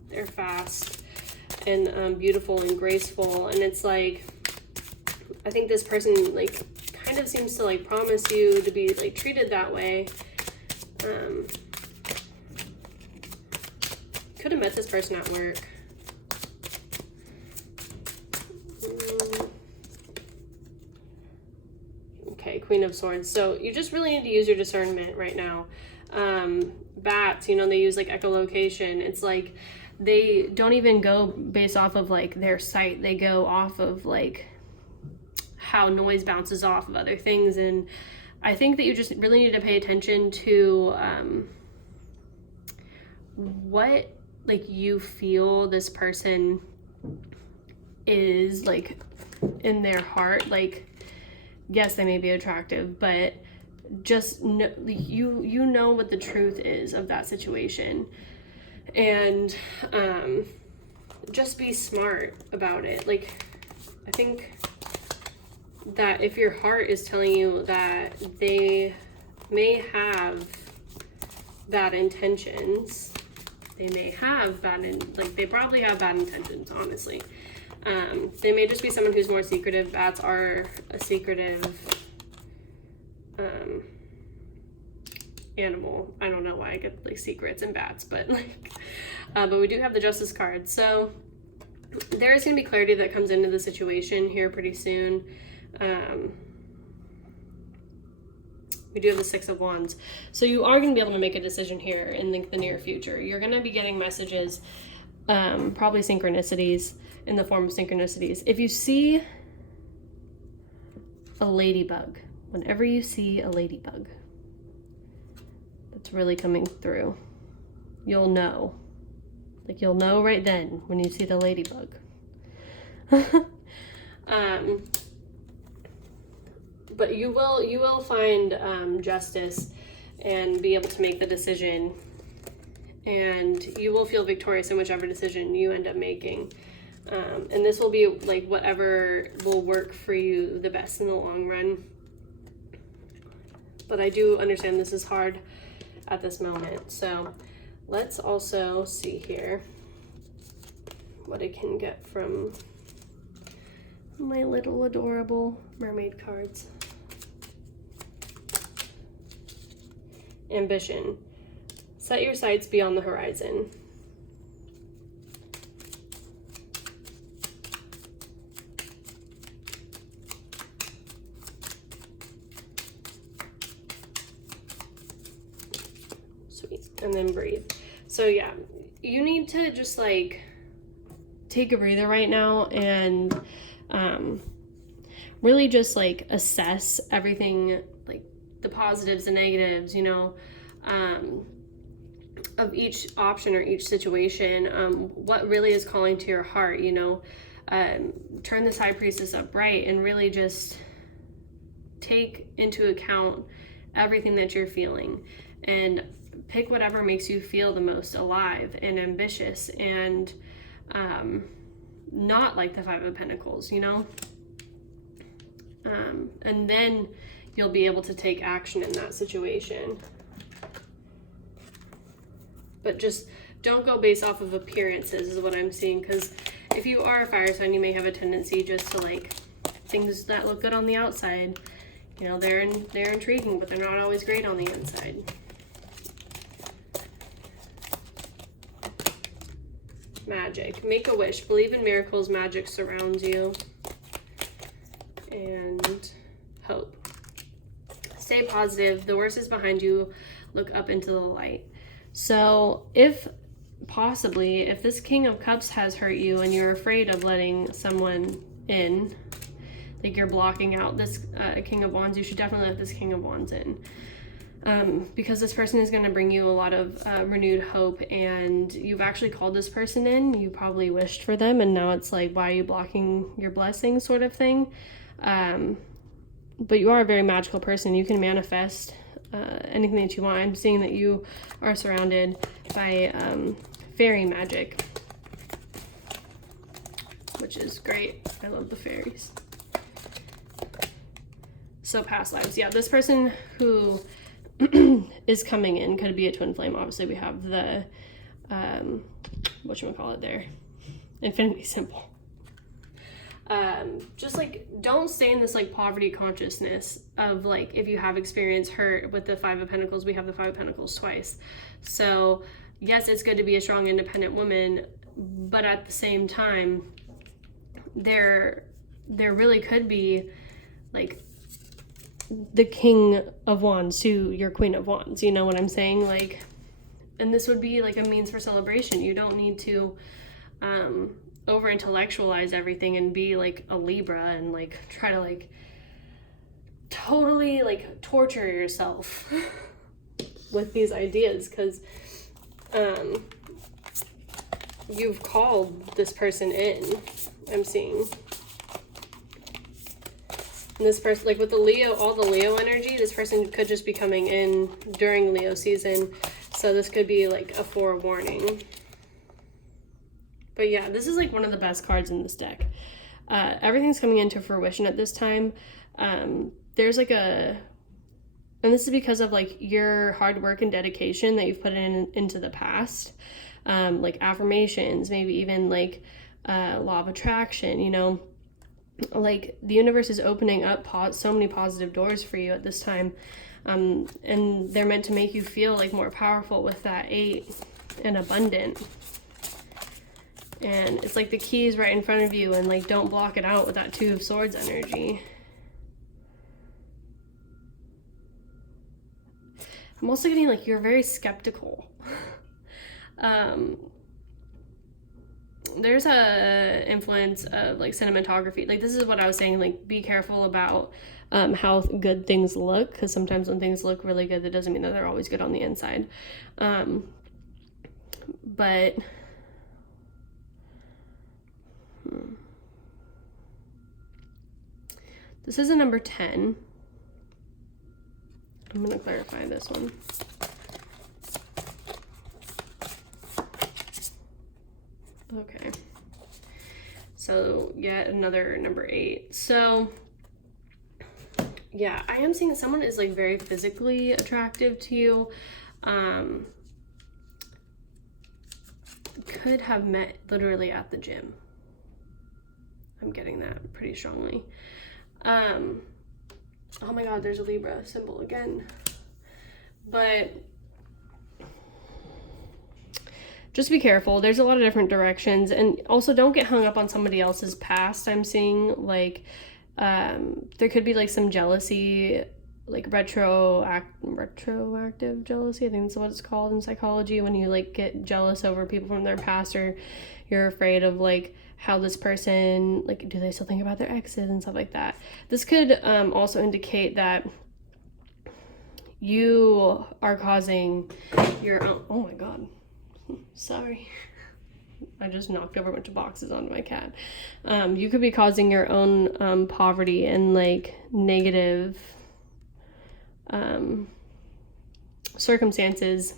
They're fast and beautiful and graceful, and it's like, I think this person like kind of seems to like promise you to be like treated that way. Could have met this person at work. Queen of Swords. So you just really need to use your discernment right now. Bats, you know, they use like echolocation. It's like they don't even go based off of like their sight. They go off of like how noise bounces off of other things. And I think that you just really need to pay attention to what like you feel this person is like in their heart. Like, yes, they may be attractive, but just know, you know what the truth is of that situation. And just be smart about it. Like, I think that if your heart is telling you that they may have bad intentions, they probably have bad intentions, honestly. They may just be someone who's more secretive. Bats are a secretive animal. I don't know why I get like secrets in bats, but like, but we do have the Justice card. So there is going to be clarity that comes into the situation here pretty soon. We do have the Six of Wands. So you are going to be able to make a decision here in the near future. You're going to be getting messages, probably synchronicities, in the form of synchronicities. If you see a ladybug, whenever you see a ladybug that's really coming through, you'll know. Like, you'll know right then when you see the ladybug. But you will find justice and be able to make the decision, and you will feel victorious in whichever decision you end up making. And this will be like whatever will work for you the best in the long run. But I do understand this is hard at this moment. So let's also see here what I can get from my little adorable mermaid cards. Ambition. Set your sights beyond the horizon. Sweet. And then breathe. So yeah, you need to just like take a breather right now and really just like assess everything, like the positives and negatives, you know, of each option or each situation. What really is calling to your heart, you know. Turn this High Priestess upright and really just take into account everything that you're feeling and pick whatever makes you feel the most alive and ambitious and not like the Five of Pentacles, you know. And then you'll be able to take action in that situation. But just don't go based off of appearances is what I'm seeing, because if you are a fire sign, you may have a tendency just to like things that look good on the outside. You know, they're intriguing, but they're not always great on the inside. Magic. Make a wish. Believe in miracles. Magic surrounds you. And hope. Stay positive. The worst is behind you. Look up into the light. So if possibly, if this King of Cups has hurt you and you're afraid of letting someone in, like you're blocking out this King of Wands, you should definitely let this King of Wands in. Because this person is going to bring you a lot of renewed hope, and you've actually called this person in. You probably wished for them, and now it's like, why are you blocking your blessing, sort of thing. But you are a very magical person. You can manifest anything that you want. I'm seeing that you are surrounded by fairy magic, which is great. I love the fairies. So past lives. Yeah, this person who is coming in could be a twin flame. Obviously we have the whatchamacallit there, infinity symbol. Just like don't stay in this like poverty consciousness of like, if you have experienced hurt with the Five of Pentacles, we have the Five of Pentacles twice. So yes, it's good to be a strong independent woman, but at the same time there really could be like the King of Wands to your Queen of Wands. You know what I'm saying? Like, and this would be like a means for celebration. You don't need to over intellectualize everything and be like a Libra and like try to like totally like torture yourself with these ideas, because you've called this person in, I'm seeing. And this person, like with the Leo, all the Leo energy, this person could just be coming in during Leo season. So this could be like a forewarning. But yeah, this is like one of the best cards in this deck. Everything's coming into fruition at this time. There's like and this is because of like your hard work and dedication that you've put into the past. Like affirmations, maybe even like law of attraction, you know, like the universe is opening up so many positive doors for you at this time. And they're meant to make you feel like more powerful with that 8 and abundant. And it's like the key is right in front of you, and like don't block it out with that 2 of Swords energy. I'm also getting like you're very skeptical. There's a influence of like cinematography. Like this is what I was saying, like be careful about how good things look, because sometimes when things look really good, that doesn't mean that they're always good on the inside. But this is a number 10. I'm going to clarify this one. Okay. So yet another number 8. So yeah, I am seeing someone is like very physically attractive to you. Could have met literally at the gym. I'm getting that pretty strongly. Oh my god, there's a Libra symbol again. But just be careful. There's a lot of different directions, and also don't get hung up on somebody else's past. I'm seeing like there could be like some jealousy, like retroactive jealousy. I think that's what it's called in psychology, when you like get jealous over people from their past, or you're afraid of like how this person, like, do they still think about their exes and stuff like that. This could also indicate that you are causing your own, oh my god, sorry, I just knocked over a bunch of boxes onto my cat. You could be causing your own poverty and like negative circumstances,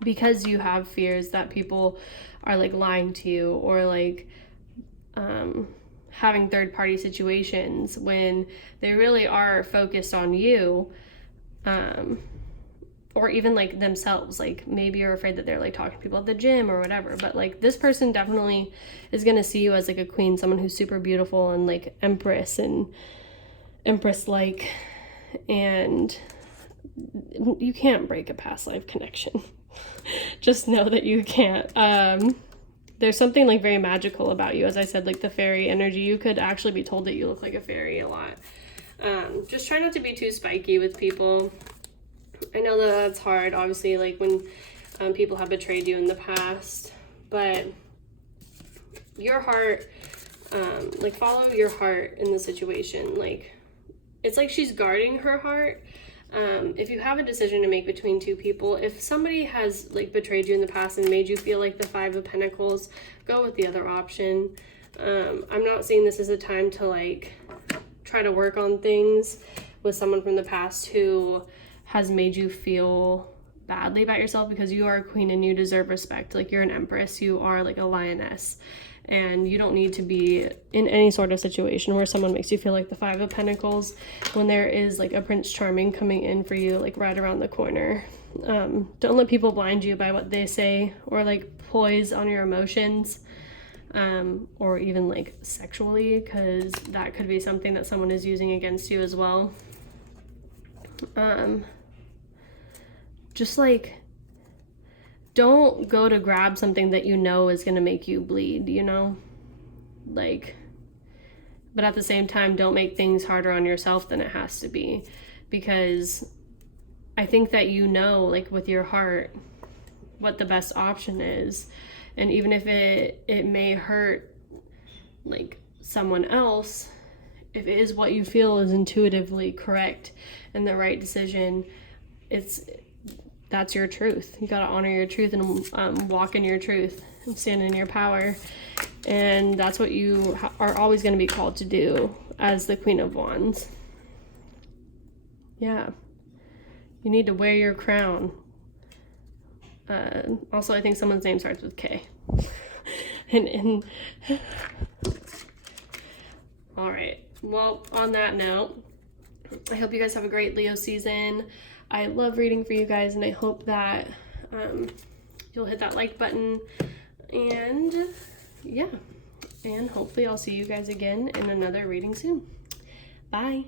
because you have fears that people are like lying to you, or like having third-party situations when they really are focused on you, or even like themselves. Like maybe you're afraid that they're like talking to people at the gym or whatever, but like this person definitely is going to see you as like a queen, someone who's super beautiful and like empress like, and you can't break a past life connection. Just know that you can't. There's something like very magical about you. As I said, like the fairy energy, you could actually be told that you look like a fairy a lot. Just try not to be too spiky with people. I know that that's hard, obviously, like when people have betrayed you in the past, but your heart, like follow your heart in the situation. Like it's like she's guarding her heart. If you have a decision to make between 2 people, if somebody has like betrayed you in the past and made you feel like the 5 of Pentacles, go with the other option. I'm not seeing this as a time to like try to work on things with someone from the past who has made you feel badly about yourself, because you are a queen and you deserve respect. Like you're an empress, you are like a lioness, and you don't need to be in any sort of situation where someone makes you feel like the 5 of Pentacles, when there is like a Prince Charming coming in for you, like right around the corner. Don't let people blind you by what they say, or like poise on your emotions, or even like sexually, because that could be something that someone is using against you as well. Just like, don't go to grab something that you know is going to make you bleed, you know? Like, But at the same time, don't make things harder on yourself than it has to be, because I think that you know, like with your heart, what the best option is. And even if it may hurt like someone else, if it is what you feel is intuitively correct and the right decision, that's your truth. You got to honor your truth and walk in your truth and stand in your power. And that's what you are always going to be called to do as the Queen of Wands. Yeah. You need to wear your crown. Also, I think someone's name starts with K. and all right. Well, on that note, I hope you guys have a great Leo season. I love reading for you guys, and I hope that you'll hit that like button. And yeah, and hopefully I'll see you guys again in another reading soon. Bye.